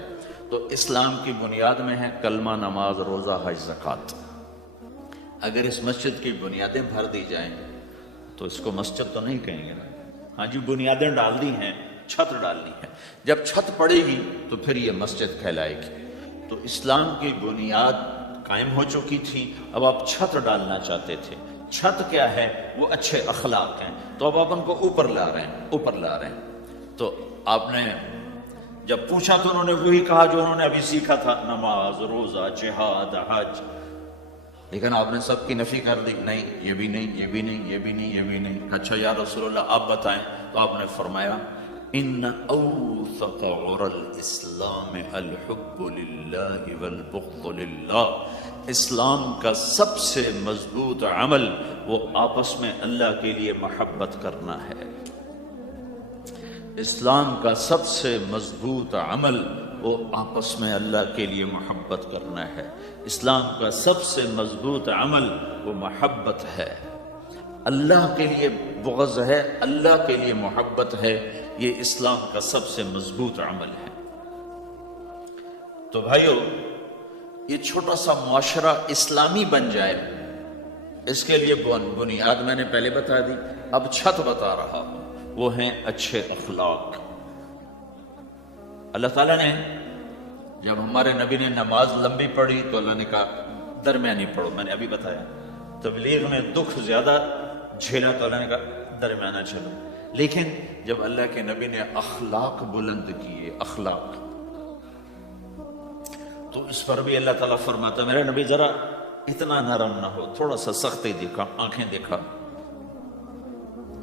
تو اسلام کی بنیاد میں ہے کلمہ، نماز، روزہ، حج، زکوٰۃ۔ اگر اس مسجد کی بنیادیں بھر دی جائیں تو اس کو مسجد تو نہیں کہیں گے نا۔ ہاں جی بنیادیں ڈال دی ہیں، چھت ڈالنی ہے، جب چھت پڑے گی تو پھر یہ مسجد کہلائے گی۔ تو اسلام کی بنیاد قائم ہو چکی تھی، اب آپ چھت ڈالنا چاہتے تھے۔ چھت کیا ہے؟ وہ اچھے اخلاق ہیں۔ تو اب آپ ان کو اوپر لا رہے ہیں، اوپر لا رہے ہیں۔ تو آپ نے جب پوچھا تو انہوں نے وہی کہا جو انہوں نے ابھی سیکھا تھا، نماز، روزہ، جہاد، حج۔ لیکن آپ نے سب کی نفی کر دی، نہیں یہ بھی نہیں، یہ بھی نہیں، یہ بھی نہیں، یہ بھی نہیں۔ اچھا یا رسول اللہ آپ بتائیں۔ تو آپ نے فرمایا ان اوثق عر الاسلام الحب للہ والبغض للہ، اسلام کا سب سے مضبوط عمل وہ آپس میں اللہ کے لیے محبت کرنا ہے۔ اسلام کا سب سے مضبوط عمل وہ آپس میں اللہ کے لیے محبت کرنا ہے۔ اسلام کا سب سے مضبوط عمل وہ محبت ہے، اللہ کے لیے بغض ہے، اللہ کے لیے محبت ہے، یہ اسلام کا سب سے مضبوط عمل ہے۔ تو بھائیو یہ چھوٹا سا معاشرہ اسلامی بن جائے، اس کے لیے بنیاد میں نے پہلے بتا دی، اب چھت بتا رہا ہوں، وہ ہیں اچھے اخلاق۔ اللہ تعالیٰ نے جب ہمارے نبی نے نماز لمبی پڑھی تو اللہ نے کہا درمیانی پڑھو، میں نے ابھی بتایا۔ تبلیغ میں دکھ زیادہ جھیلا تو اللہ نے کہا درمیانہ چلو۔ لیکن جب اللہ کے نبی نے اخلاق بلند کیے، اخلاق، تو اس پر بھی اللہ تعالیٰ فرماتا میرے نبی ذرا اتنا نرم نہ ہو، تھوڑا سا سختی دکھا، آنکھیں دکھا۔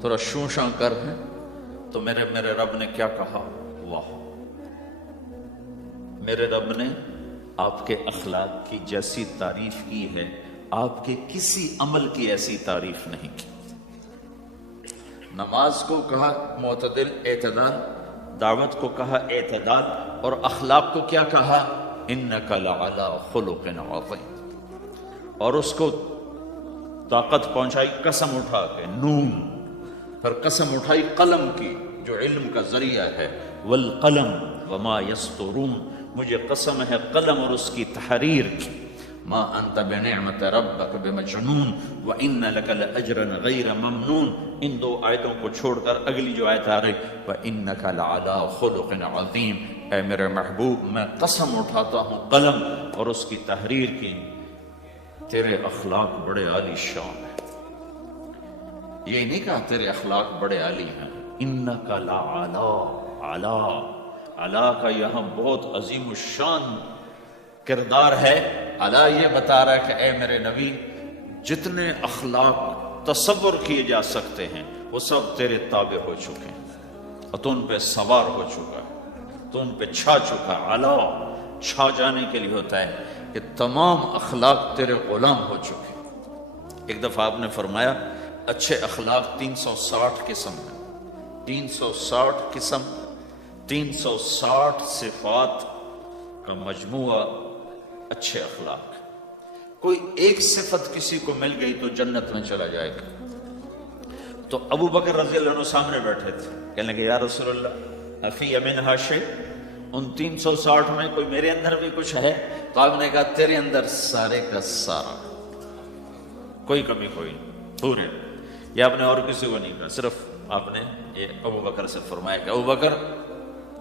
تھوڑا شوں شاں کر ہیں تو میرے رب نے کیا کہا؟ واہ، میرے رب نے آپ کے اخلاق کی جیسی تعریف کی ہے، آپ کے کسی عمل کی ایسی تعریف نہیں کی۔ نماز کو کہا معتدل، اعتدال، دعوت کو کہا اعتدال، اور اخلاق کو کیا کہا؟ انک لعلی خلق عظیم۔ اور اس کو طاقت پہنچائی قسم اٹھا کے، نون، پھر قسم اٹھائی قلم کی جو علم کا ذریعہ ہے، والقلم وما یسطرون، مجھے قسم ہے قلم اور اس کی تحریر کی، ما انت بنعمت ربک بمجنون وان لک لاجرا غیر ممنون۔ ان دو آیتوں کو چھوڑ کر اگلی جو آیت آ رہی، وانک لعلی خلق عظیم، اے میرے محبوب میں قسم اٹھاتا ہوں قلم اور اس کی تحریر کی، تیرے اخلاق بڑے عالی شان ہیں۔ یہ نہیں کہا تیرے اخلاق بڑے عالی ہیں، انک لعلی، علا، علا کا یہاں بہت عظیم الشان کردار ہے۔ علا یہ بتا رہا ہے کہ اے میرے نبی، جتنے اخلاق تصور کیے جا سکتے ہیں وہ سب تیرے تابع ہو چکے ہیں، اور تو ان پہ سوار ہو چکا ہے، تو ان پہ چھا چکا ہے۔ علا چھا جانے کے لیے ہوتا ہے کہ تمام اخلاق تیرے غلام ہو چکے ہیں۔ ایک دفعہ آپ نے فرمایا اچھے اخلاق 360 قسم ہیں، 360 قسم، 360 صفات کا مجموعہ اچھے اخلاق۔ کوئی ایک صفت کسی کو مل گئی تو جنت میں چلا جائے گا۔ تو ابو بکر رضی اللہ عنہ سامنے بیٹھے تھے، کہنے لگے یا رسول اللہ افی منہا شیء، ان 360 میں کوئی میرے اندر بھی کچھ ہے؟ تو آپ نے کہا تیرے اندر سارے کا سارا، کوئی کمی کوئی نہیں، پورے۔ یہ آپ نے اور کسی کو نہیں کہا، صرف آپ نے یہ ابو بکر سے فرمایا کہ ابو بکر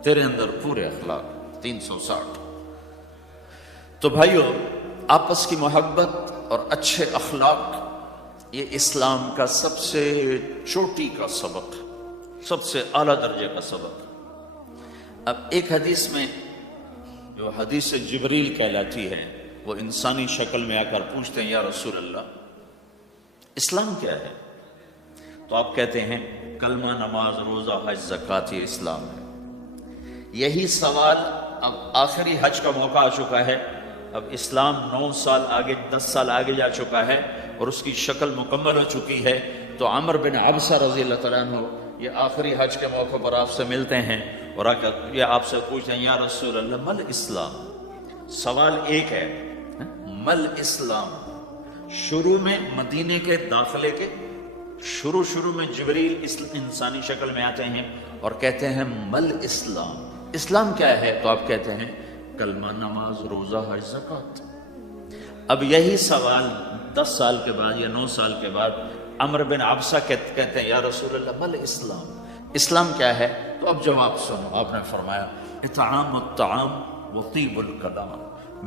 تیرے اندر پورے اخلاق 360۔ تو بھائیو، آپس کی محبت اور اچھے اخلاق یہ اسلام کا سب سے چوٹی کا سبق، سب سے اعلیٰ درجے کا سبق۔ اب ایک حدیث میں جو حدیث جبریل کہلاتی ہے، وہ انسانی شکل میں آ کر پوچھتے ہیں یا رسول اللہ اسلام کیا ہے؟ تو آپ کہتے ہیں کلمہ، نماز، روزہ، حج، زکوٰۃ، یہ اسلام ہے۔ یہی سوال اب آخری حج کا موقع آ چکا ہے، اب اسلام 9 سال آگے، 10 سال آگے جا چکا ہے اور اس کی شکل مکمل ہو چکی ہے۔ تو عمر بن عبسہ رضی اللہ تعالیٰ عنہ یہ آخری حج کے موقع پر آپ سے ملتے ہیں اور آ کر یہ آپ سے پوچھتے ہیں یا رسول اللہ مل اسلام؟ سوال ایک ہے، مل اسلام؟ شروع میں مدینے کے داخلے کے شروع میں جبریل انسانی شکل میں آتے ہیں اور کہتے ہیں مل اسلام، اسلام کیا ہے؟ تو آپ کہتے ہیں کلمہ، نماز، روزہ، حج، زکوٰۃ۔ اب یہی سوال 10 سال کے بعد یا 9 سال کے بعد عمر بن عبسہ کہتے ہیں یا رسول اللہ مل اسلام، اسلام کیا ہے؟ تو اب جواب سنو، آپ نے فرمایا اطعام الطعام وطیب الکلام،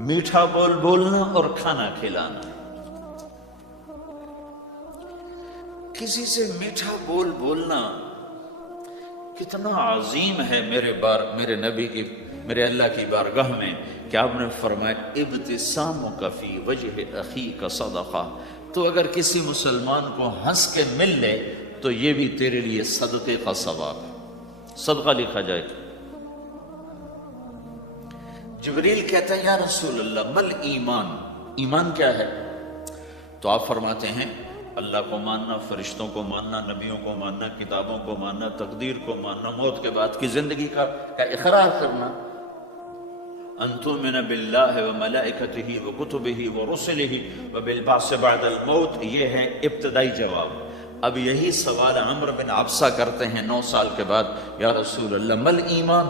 میٹھا بولنا اور کھانا کھلانا۔ کسی سے میٹھا بولنا کتنا عظیم ہے میرے نبی کی، میرے اللہ کی بارگاہ میں، کہ آپ نے فرمایا ابتسامک فی وجہ اخیک صدقہ، تو اگر کسی مسلمان کو ہنس کے مل لے تو یہ بھی تیرے لیے صدقے کا ثواب ہے، صدقہ لکھا جائے گا۔ جبریل کہتا ہے یا رسول اللہ مل ایمان، ایمان کیا ہے؟ تو آپ فرماتے ہیں اللہ کو ماننا، فرشتوں کو ماننا، نبیوں کو ماننا، کتابوں کو ماننا، تقدیر کو ماننا، موت کے بعد کی زندگی کا اقرار کرنا۔ ان تؤمن باللہ وملائکتہ وکتبہ ورسلہ وبالبعث بعد الموت، یہ ہے ابتدائی جواب۔ اب یہی سوال عمر بن عبسہ کرتے ہیں 9 سال کے بعد، یا رسول اللہ مل ایمان،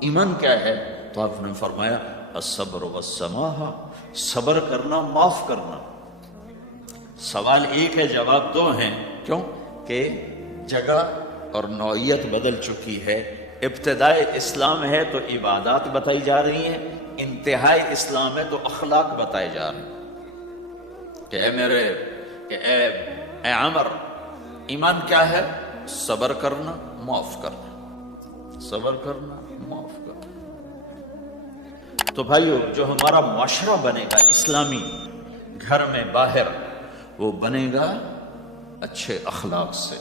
ایمان کیا ہے؟ تو آپ نے فرمایا الصبر والسماحہ، صبر کرنا، معاف کرنا۔ سوال ایک ہے، جواب 2 ہیں، کیوں کہ جگہ اور نوعیت بدل چکی ہے۔ ابتدائے اسلام ہے تو عبادات بتائی جا رہی ہیں، انتہائی اسلام ہے تو اخلاق بتائے جا رہے ہیں کہ اے عمر، ایمان کیا ہے؟ صبر کرنا، معاف کرنا، صبر کرنا، معاف کرنا۔ تو بھائیو، جو ہمارا معاشرہ بنے گا اسلامی، گھر میں باہر، وہ بنے گا اچھے اخلاق سے،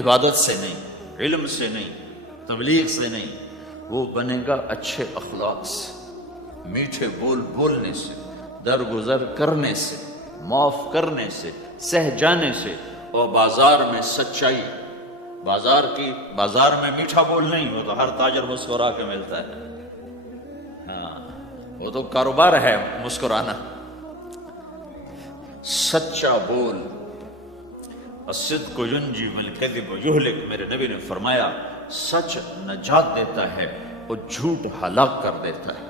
عبادت سے نہیں، علم سے نہیں، تبلیغ سے نہیں، وہ بنے گا اچھے اخلاق سے، میٹھے بول بولنے سے، درگزر کرنے سے، معاف کرنے سے، سہ جانے سے، اور بازار میں سچائی، بازار میں میٹھا بول نہیں، وہ تو ہر تاجر مسکرا کے ملتا ہے، ہاں وہ تو کاروبار ہے مسکرانا۔ سچا بول، الصدق ینجی والکذب یہلک، میرے نبی نے فرمایا سچ نجات دیتا ہے اور جھوٹ ہلاک کر دیتا ہے۔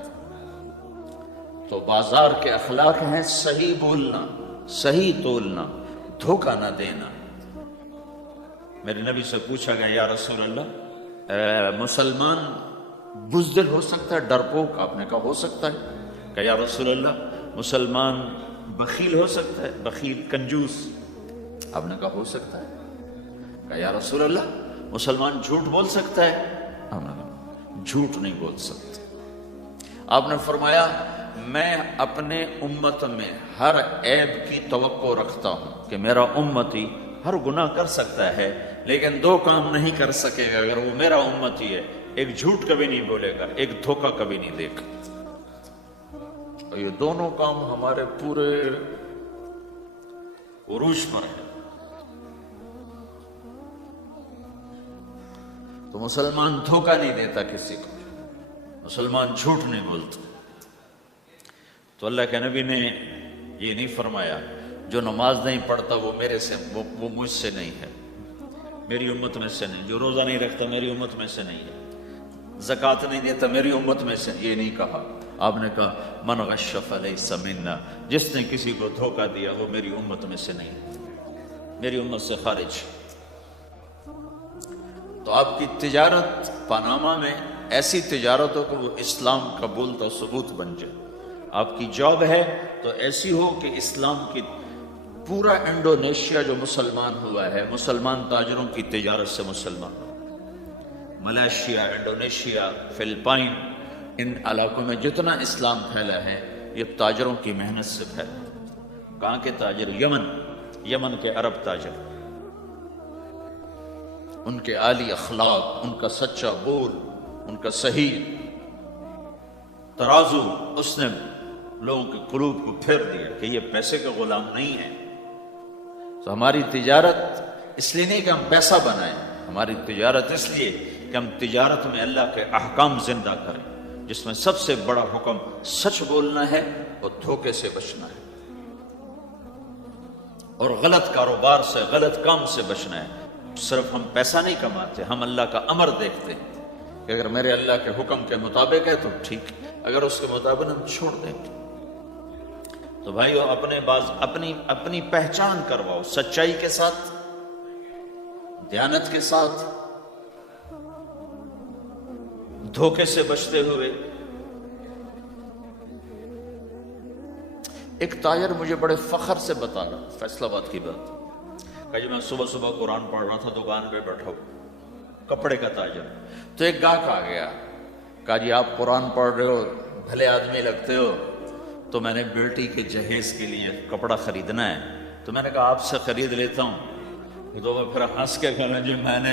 تو بازار کے اخلاق ہیں صحیح بولنا، صحیح تولنا، دھوکہ نہ دینا۔ میرے نبی سے پوچھا گیا یا رسول اللہ مسلمان بزدل ہو سکتا ہے، ڈرپوک؟ آپ نے کہا ہو سکتا ہے۔ کہ یا رسول اللہ مسلمان بخیل ہو سکتا ہے، بخیل کنجوس؟ آپ نے کہا ہو سکتا ہے۔ کہ یا رسول اللہ مسلمان جھوٹ بول سکتا ہے؟ آپ نے کہا جھوٹ نہیں بول سکتا۔ آپ نے فرمایا میں اپنے امت میں ہر عیب کی توقع رکھتا ہوں کہ میرا امتی ہر گناہ کر سکتا ہے لیکن دو کام نہیں کر سکے گا اگر وہ میرا امتی ہے، ایک جھوٹ کبھی نہیں بولے گا، ایک دھوکہ کبھی نہیں دے گا۔ اور یہ دونوں کام ہمارے پورے عروج پر ہے۔ تو مسلمان دھوکہ نہیں دیتا کسی کو، مسلمان جھوٹ نہیں بولتا۔ تو اللہ کے نبی نے یہ نہیں فرمایا جو نماز نہیں پڑھتا وہ میرے سے، وہ مجھ سے نہیں ہے، میری امت میں سے نہیں، جو روزہ نہیں رکھتا میری امت میں سے نہیں ہے، زکوٰۃ نہیں دیتا میری امت میں سے، یہ نہیں کہا۔ آپ نے کہا من غش فلیس منا، جس نے کسی کو دھوکہ دیا وہ میری امت میں سے نہیں، میری امت سے خارج۔ تو آپ کی تجارت پاناما میں ایسی تجارت ہو کہ وہ اسلام کا بولتا ثبوت بن جائے، آپ کی جاب ہے تو ایسی ہو کہ اسلام کی پورا انڈونیشیا جو مسلمان ہوا ہے، مسلمان تاجروں کی تجارت سے مسلمان، ملائیشیا، انڈونیشیا، فلپائن، ان علاقوں میں جتنا اسلام پھیلا ہے یہ تاجروں کی محنت سے پھیلا۔ کہاں کے تاجر؟ یمن کے عرب تاجر، ان کے عالی اخلاق، ان کا سچا بول، ان کا صحیح ترازو، اس نے لوگوں کے قلوب کو پھیر دیا کہ یہ پیسے کے غلام نہیں ہیں۔ تو ہماری تجارت اس لیے نہیں کہ ہم پیسہ بنائیں، ہماری تجارت اس لیے کہ ہم تجارت میں اللہ کے احکام زندہ کریں، جس میں سب سے بڑا حکم سچ بولنا ہے اور دھوکے سے بچنا ہے، اور غلط کاروبار سے، غلط کام سے بچنا ہے۔ صرف ہم پیسہ نہیں کماتے، ہم اللہ کا امر دیکھتے ہیں کہ اگر میرے اللہ کے حکم کے مطابق ہے تو ٹھیک، اگر اس کے مطابق ہم چھوڑ دیں۔ تو بھائیو اپنی پہچان کرواؤ سچائی کے ساتھ، دیانت کے ساتھ، دھوکے سے بچتے ہوئے۔ ایک تاجر مجھے بڑے فخر سے بتا رہا، فیصل آباد کی بات، کہ جی میں صبح صبح قرآن پڑھ رہا تھا، دکان پہ بیٹھا ہوں، کپڑے کا تاجر، تو ایک گاہک آ گیا، کہا جی آپ قرآن پڑھ رہے ہو، بھلے آدمی لگتے ہو، تو میں نے بیٹی کے جہیز کے لیے کپڑا خریدنا ہے، تو میں نے کہا آپ سے خرید لیتا ہوں۔ تو وہ پھر ہنس کے کہنا جی میں نے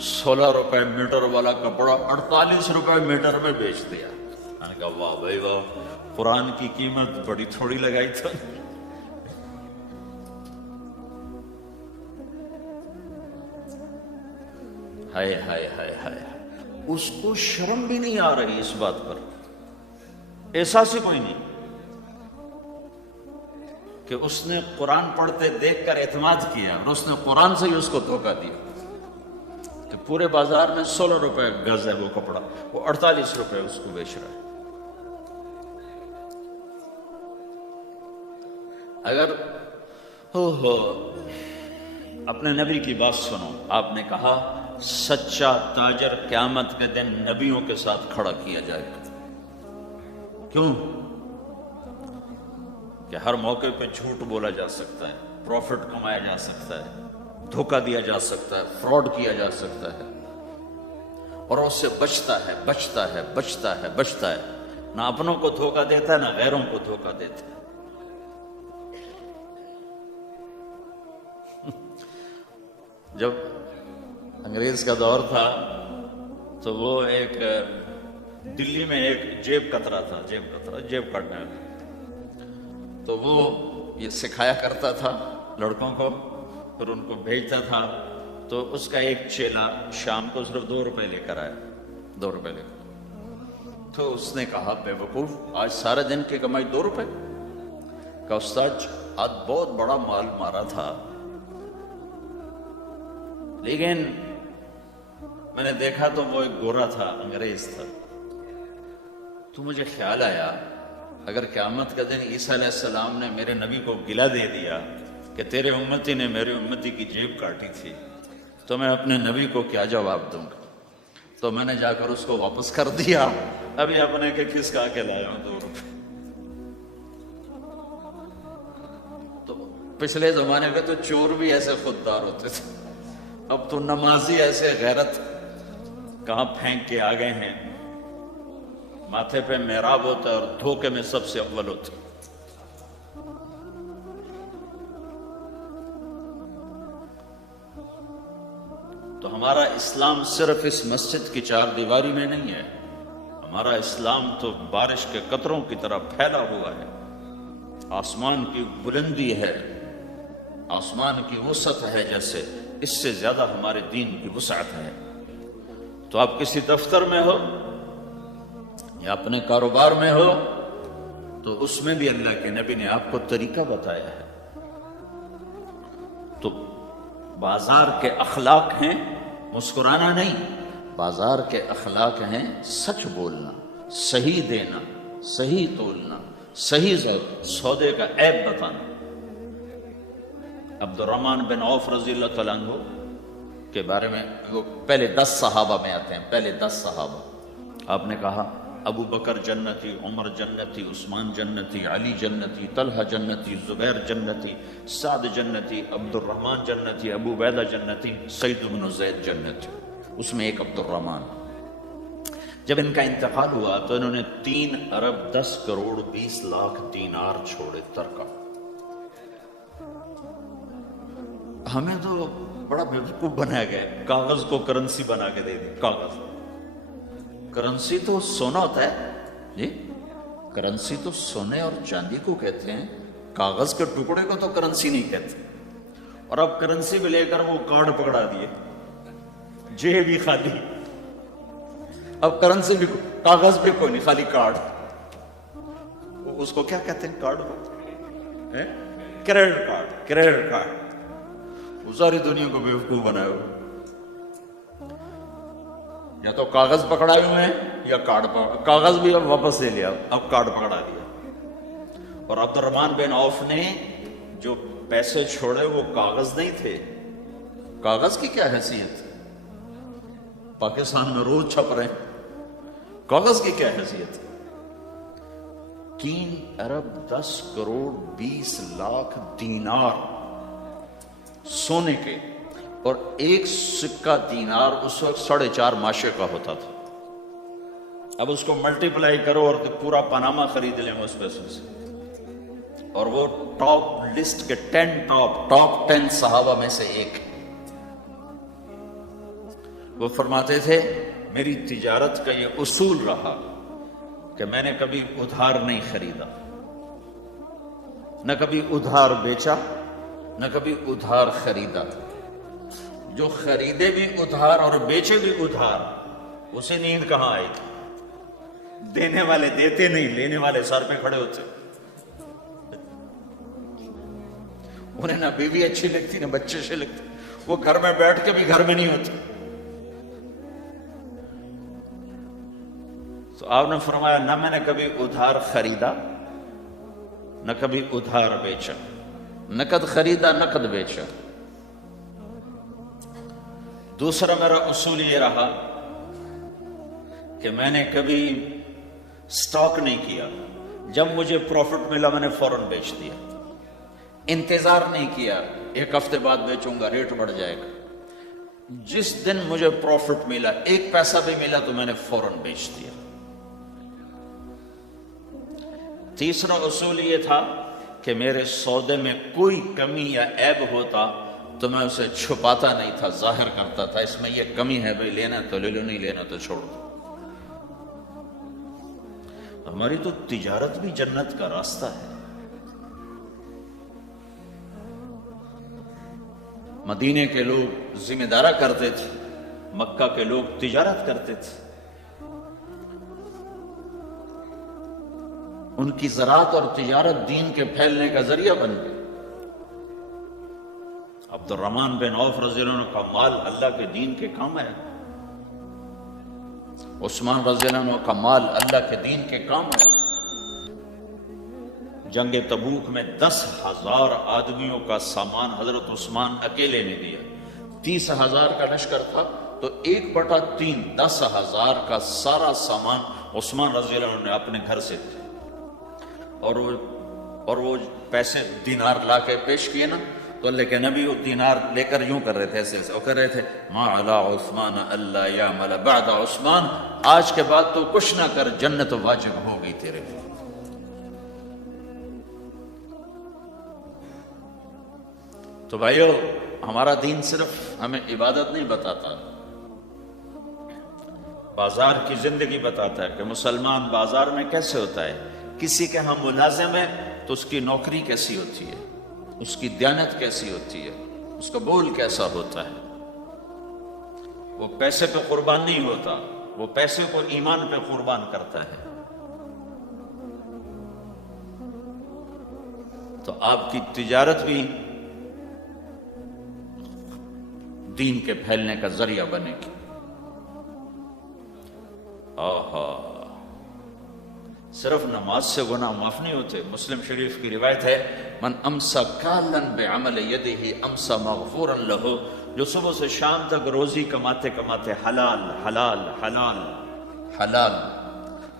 16 روپے میٹر والا کپڑا 48 روپے میٹر میں بیچ دیا۔ میں نے کہا واہ بھائی واہ، قرآن کی قیمت بڑی تھوڑی لگائی تھا۔ ہائے ہائے ہائے ہائے، اس کو شرم بھی نہیں آ رہی اس بات پر، احساس ہی کوئی نہیں کہ اس نے قرآن پڑھتے دیکھ کر اعتماد کیا اور اس نے قرآن سے ہی اس کو دھوکہ دیا کہ پورے بازار میں 16 روپے گز ہے وہ کپڑا، وہ 48 روپے اس کو بیچ رہا ہے۔ اگر اپنے نبی کی بات سنو، آپ نے کہا سچا تاجر قیامت کے دن نبیوں کے ساتھ کھڑا کیا جائے گا۔ کیوں؟ کہ ہر موقع پہ جھوٹ بولا جا سکتا ہے، پروفٹ کمایا جا سکتا ہے، دھوکہ دیا جا سکتا ہے، فراڈ کیا جا سکتا ہے، اور اس سے بچتا ہے بچتا ہے بچتا ہے بچتا ہے، نہ اپنوں کو دھوکہ دیتا ہے نہ غیروں کو دھوکہ دیتا ہے۔ جب انگریز کا دور تھا تو وہ ایک دلی میں ایک جیب کترا تھا، جیب کاٹنے والا، تو وہ یہ سکھایا کرتا تھا لڑکوں کو، پھر ان کو بھیجتا تھا۔ تو اس کا ایک چیلا شام کو صرف 2 روپے لے کر آیا، 2 روپے لے کر۔ تو اس نے کہا بے وقوف، آج سارے دن کی کمائی 2 روپے؟ کہا استاد آج بہت بڑا مال مارا تھا، لیکن میں نے دیکھا تو وہ ایک گورا تھا، انگریز تھا، تو مجھے خیال آیا اگر قیامت کا دن عیسیٰ علیہ السلام نے میرے نبی کو گلہ دے دیا کہ تیرے امتی نے میرے امتی کی جیب کاٹی تھی، تو میں اپنے نبی کو کیا جواب دوں گا؟ تو میں نے جا کر اس کو واپس کر دیا، ابھی اپنے کے کس کا کے لایا ہوں 2 روپے۔ تو پچھلے زمانے میں تو چور بھی ایسے خوددار ہوتے تھے، اب تو نمازی ایسے غیرت کہاں پھینک کے آ گئے ہیں، ماتھے پہ محراب ہوتا ہے اور دھوکے میں سب سے اول ہوتا ہے۔ تو ہمارا اسلام صرف اس مسجد کی 4 دیواری میں نہیں ہے، ہمارا اسلام تو بارش کے قطروں کی طرح پھیلا ہوا ہے، آسمان کی بلندی ہے، آسمان کی وسعت ہے، جیسے اس سے زیادہ ہمارے دین کی وسعت ہے۔ تو آپ کسی دفتر میں ہو یا اپنے کاروبار میں ہو تو اس میں بھی اللہ کے نبی نے آپ کو طریقہ بتایا ہے۔ تو بازار کے اخلاق ہیں مسکرانا نہیں، بازار کے اخلاق ہیں سچ بولنا، صحیح دینا، صحیح تولنا، صحیح سودے کا عیب بتانا۔ عبد الرحمن بن عوف رضی اللہ تعالیٰ عنہ کے بارے میں، وہ پہلے 10 صحابہ میں آتے ہیں، پہلے 10 صحابہ۔ آپ نے کہا ابو بکر جنتی، عمر جنتی، عثمان جنتی، علی جنتی، طلحہ جنتی، زبیر جنتی، سعد جنتی، عبد الرحمن جنتی، ابو عبیدہ جنتی، سعید بن زید جنتی، اس میں ایک عبد الرحمن۔ جب ان کا انتقال ہوا تو انہوں نے 3 ارب 10 کروڑ 20 لاکھ دینار چھوڑے ترکہ۔ ہمیں تو بڑا بیوقوف بنایا گیا، کاغذ کو کرنسی بنا کے دے دی۔ کاغذ، کرنسی تو سونا ہوتا ہے جی، کرنسی تو سونے اور چاندی کو کہتے ہیں، کاغذ کے ٹکڑے کو تو کرنسی نہیں کہتے۔ اور اب کرنسی بھی لے کر وہ کارڈ پکڑا دیے، جیب بھی خالی، اب کرنسی بھی، کاغذ بھی کوئی نہیں، خالی کارڈ۔ اس کو کیا کہتے ہیں کارڈ کو؟ Credit card, credit card. وہ ساری دنیا کو بیوقوف بنائے ہوئے، یا تو کاغذ پکڑائے ہوئے ہیں یا کارڈ پکڑا، کاغذ بھی اب واپس لے لیا، اب کارڈ پکڑا دیا۔ اور عبد الرحمن بن عوف نے جو پیسے چھوڑے وہ کاغذ نہیں تھے۔ کاغذ کی کیا حیثیت؟ پاکستان میں روز چھپ رہے ہیں، کاغذ کی کیا حیثیت؟ 3 ارب 10 کروڑ 20 لاکھ دینار سونے کے، اور ایک سکہ دینار اس وقت 4.5 ماشے کا ہوتا تھا۔ اب اس کو ملٹیپلائی کرو اور پورا پاناما خرید لیں اس پیسے سے۔ اور وہ ٹاپ لسٹ کے 10 صحابہ میں سے ایک۔ وہ فرماتے تھے میری تجارت کا یہ اصول رہا کہ میں نے کبھی ادھار نہیں خریدا، نہ کبھی ادھار بیچا، نہ کبھی ادھار خریدا۔ جو خریدے بھی ادھار اور بیچے بھی ادھار، اسے نیند کہاں آئے گی؟ دینے والے دیتے نہیں، لینے والے سر پہ کھڑے ہوتے۔ انہیں نہ بیوی اچھی لگتی نہ بچے اچھے لگتے، وہ گھر میں بیٹھ کے بھی گھر میں نہیں ہوتے۔ تو آپ نے فرمایا نہ میں نے کبھی ادھار خریدا نہ کبھی ادھار بیچا، نقد خریدا نقد بیچا۔ دوسرا میرا اصول یہ رہا کہ میں نے کبھی سٹاک نہیں کیا، جب مجھے پروفٹ ملا میں نے فوراً بیچ دیا، انتظار نہیں کیا 1 ہفتے بعد بیچوں گا ریٹ بڑھ جائے گا۔ جس دن مجھے پروفٹ ملا 1 پیسہ بھی ملا تو میں نے فوراً بیچ دیا۔ تیسرا اصول یہ تھا کہ میرے سودے میں کوئی کمی یا عیب ہوتا تو میں اسے چھپاتا نہیں تھا، ظاہر کرتا تھا، اس میں یہ کمی ہے بھائی، لینا تو لے لو، نہیں لینا تو چھوڑ دو۔ ہماری تو تجارت بھی جنت کا راستہ ہے۔ مدینے کے لوگ ذمہ دارا کرتے تھے، مکہ کے لوگ تجارت کرتے تھے، ان کی زراعت اور تجارت دین کے پھیلنے کا ذریعہ بن گئی۔ عبد الرحمن بن عوف رضی اللہ عنہ کا مال اللہ کے دین کے کام ہے، عثمان رضی اللہ عنہ کا مال اللہ کے دین کے کام ہے۔ جنگ تبوک میں 10,000 آدمیوں کا سامان حضرت عثمان اکیلے نے دیا۔ 30,000 کا لشکر تھا تو 1/3 10,000 کا سارا سامان عثمان رضی اللہ عنہ نے اپنے گھر سے دیا۔ اور وہ پیسے دینار لا کے پیش کیے نا، تو اللہ کے نبی وہ دینار لے کر یوں کر رہے تھے، ایسے ایسے وہ کر رہے تھے، ما علی عثمان اللہ یعمل بعد عثمان، آج کے بعد تو کچھ نہ کر، جنت واجب ہو گئی تیرے لیے۔ تو بھائیو، ہمارا دین صرف ہمیں عبادت نہیں بتاتا، بازار کی زندگی بتاتا ہے کہ مسلمان بازار میں کیسے ہوتا ہے۔ کسی کے ہاں ملازم ہے تو اس کی نوکری کیسی ہوتی ہے، اس کی دیانت کیسی ہوتی ہے، اس کا بول کیسا ہوتا ہے۔ وہ پیسے پہ قربان نہیں ہوتا، وہ پیسے کو ایمان پہ قربان کرتا ہے۔ تو آپ کی تجارت بھی دین کے پھیلنے کا ذریعہ بنے گی۔ آہا، صرف نماز سے گناہ معاف نہیں ہوتے۔ مسلم شریف کی روایت ہے، من امسا کالن بعمل یدہ امسا مغفورا لہ، جو صبح سے شام تک روزی کماتے کماتے حلال حلال حلال حلال،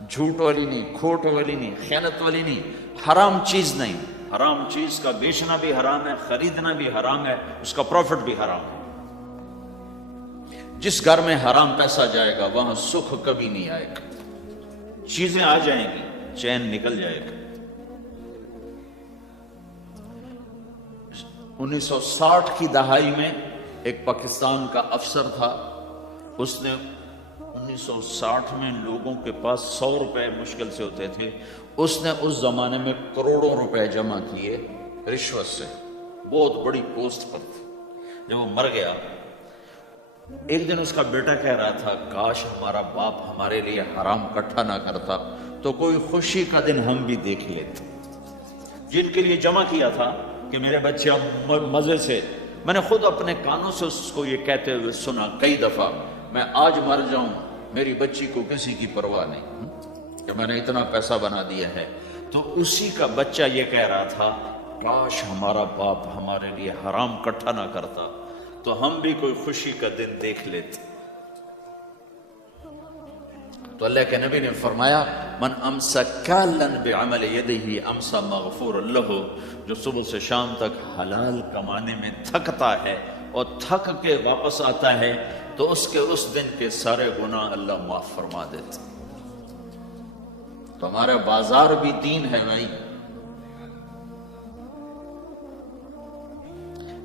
جھوٹ والی نہیں، کھوٹ والی نہیں، خیانت والی نہیں، حرام چیز نہیں، حرام چیز کا بیچنا بھی حرام ہے، خریدنا بھی حرام ہے، اس کا پروفٹ بھی حرام ہے۔ جس گھر میں حرام پیسہ جائے گا وہاں سکھ کبھی نہیں آئے گا، چیزیں آ جائیں گی، چین نکل جائے گا۔ 1960 کی دہائی میں ایک پاکستان کا افسر تھا، اس نے 1960 میں لوگوں کے پاس 100 روپے مشکل سے ہوتے تھے، اس نے اس زمانے میں کروڑوں روپے جمع کیے رشوت سے، بہت بڑی پوسٹ پر تھی۔ جب وہ مر گیا، ایک دن اس کا بیٹا کہہ رہا تھا، کاش ہمارا باپ ہمارے لیے حرام اکٹھا نہ کرتا تو کوئی خوشی کا دن ہم بھی دیکھ لیتے۔ جن کے لیے جمع کیا تھا کہ میرے بچے مزے سے، میں نے خود اپنے کانوں سے اس کو یہ کہتے ہوئے سنا کئی دفعہ، میں آج مر جاؤں میری بچی کو کسی کی پرواہ نہیں کہ میں نے اتنا پیسہ بنا دیا ہے۔ تو اسی کا بچہ یہ کہہ رہا تھا، کاش ہمارا باپ ہمارے لیے حرام اکٹھا نہ کرتا تو ہم بھی کوئی خوشی کا دن دیکھ لیتے۔ تو اللہ کے نبی نے فرمایا، من امسک کالن بعمل یدہ امسا مغفور لہ، جو صبح سے شام تک حلال کمانے میں تھکتا ہے اور تھک کے واپس آتا ہے تو اس کے اس دن کے سارے گناہ اللہ معاف فرما دیتا۔ تو ہمارا بازار بھی دین ہے بھائی،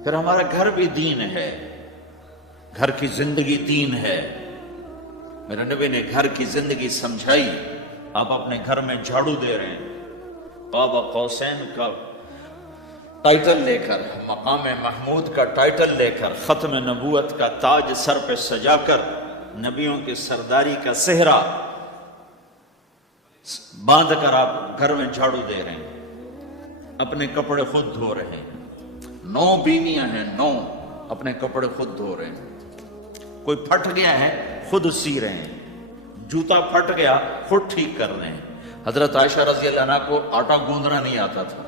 پھر ہمارا گھر بھی دین ہے، گھر کی زندگی دین ہے۔ میرے نبی نے گھر کی زندگی سمجھائی۔ آپ اپنے گھر میں جھاڑو دے رہے ہیں، قاب قوسین کا ٹائٹل لے کر، مقام محمود کا ٹائٹل لے کر، ختم نبوت کا تاج سر پہ سجا کر، نبیوں کی سرداری کا صحرا باندھ کر آپ گھر میں جھاڑو دے رہے ہیں، اپنے کپڑے خود دھو رہے ہیں۔ 9 بیویاں ہیں، 9 اپنے کپڑے خود دھو رہے ہیں۔ کوئی پھٹ گیا ہے خود سی رہے ہیں، جوتا پھٹ گیا خود ٹھیک کر رہے ہیں۔ حضرت عائشہ رضی اللہ عنہا کو آٹا گوندنا نہیں آتا تھا،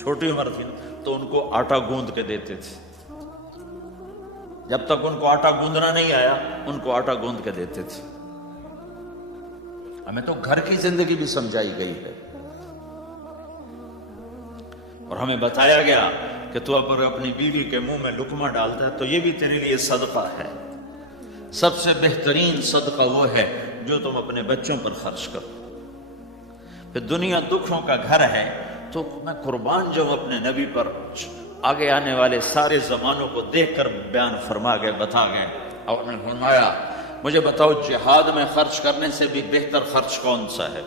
چھوٹی عمر تھی تو ان کو آٹا گوند کے دیتے تھے، جب تک ان کو آٹا گوندنا نہیں آیا ان کو آٹا گوند کے دیتے تھے۔ ہمیں تو گھر کی زندگی بھی سمجھائی گئی ہے، اور ہمیں بتایا گیا کہ تو اگر اپنی بیوی کے منہ میں لقمہ ڈالتا ہے تو یہ بھی تیرے لیے صدقہ ہے۔ سب سے بہترین صدقہ وہ ہے جو تم اپنے بچوں پر خرچ کرو۔ پھر دنیا دکھوں کا گھر ہے تو میں قربان جاؤں اپنے نبی پر، آگے آنے والے سارے زمانوں کو دیکھ کر بیان فرما گئے، بتا گئے، اور نے فرمایا مجھے بتاؤ جہاد میں خرچ کرنے سے بھی بہتر خرچ کون سا ہے؟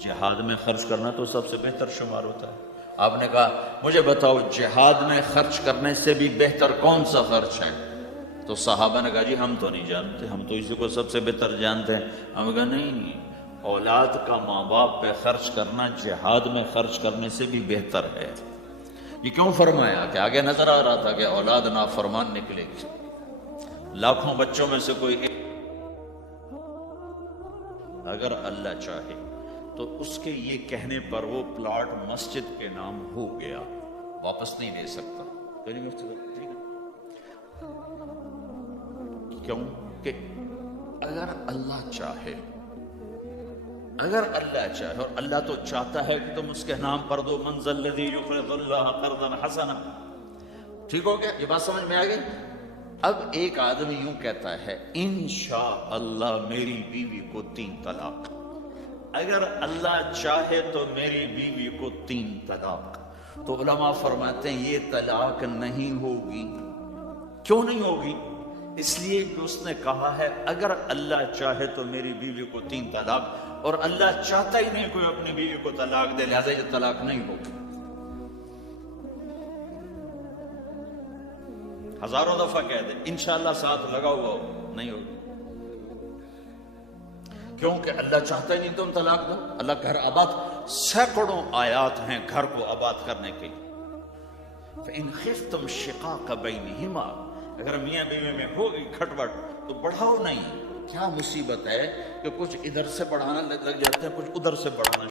جہاد میں خرچ کرنا تو سب سے بہتر شمار ہوتا ہے۔ آپ نے کہا مجھے بتاؤ جہاد میں خرچ کرنے سے بھی بہتر کون سا خرچ ہے؟ تو صحابہ نے کہا جی ہم تو نہیں جانتے، ہم تو اسی کو سب سے بہتر جانتے ہیں۔ ہم نے کہا نہیں، اولاد کا ماں باپ پہ خرچ کرنا جہاد میں خرچ کرنے سے بھی بہتر ہے۔ یہ کیوں فرمایا؟ کہ آگے نظر آ رہا تھا کہ اولاد نافرمان نکلے گی، لاکھوں بچوں میں سے کوئی ایک اگر اللہ چاہے تو اس کے یہ کہنے پر وہ پلاٹ مسجد کے نام ہو گیا، واپس نہیں لے سکتا۔ کیوں کہ اگر اللہ چاہے، اگر اللہ چاہے، اور اللہ تو چاہتا ہے کہ تم اس کے نام پر دو، من ذا الذی یقرض اللہ قرضا حسنا۔ ٹھیک ہو گیا؟ یہ بات سمجھ میں آ گئی؟ اب ایک آدمی یوں کہتا ہے انشاءاللہ میری بیوی کو 3 طلاق، اگر اللہ چاہے تو میری بیوی کو 3 طلاق، تو علماء فرماتے ہیں یہ طلاق نہیں ہوگی۔ کیوں نہیں ہوگی؟ اس لیے کہ اس نے کہا ہے اگر اللہ چاہے تو میری بیوی کو 3 طلاق، اور اللہ چاہتا ہی نہیں کوئی اپنی بیوی کو طلاق دے، لہذا یہ طلاق نہیں ہوگی۔ ہزاروں دفعہ کہہ دے انشاءاللہ ساتھ لگا ہوا ہو، نہیں ہوگی۔ کیونکہ اللہ چاہتا ہی نہیں تم طلاق دو، اللہ گھر آباد، سینکڑوں آیات ہیں گھر کو آباد کرنے کے لیے۔ فَإِنْ خِفْتُمْ شِقَاقَ بَيْنِهِمَا، اگر میاں بیوی میں ہوگی کھٹپٹ تو بڑھاؤ نہیں۔ کیا مصیبت ہے کہ کچھ ادھر سے بڑھانا لگ جاتے ہیں، کچھ ادھر سے بڑھانا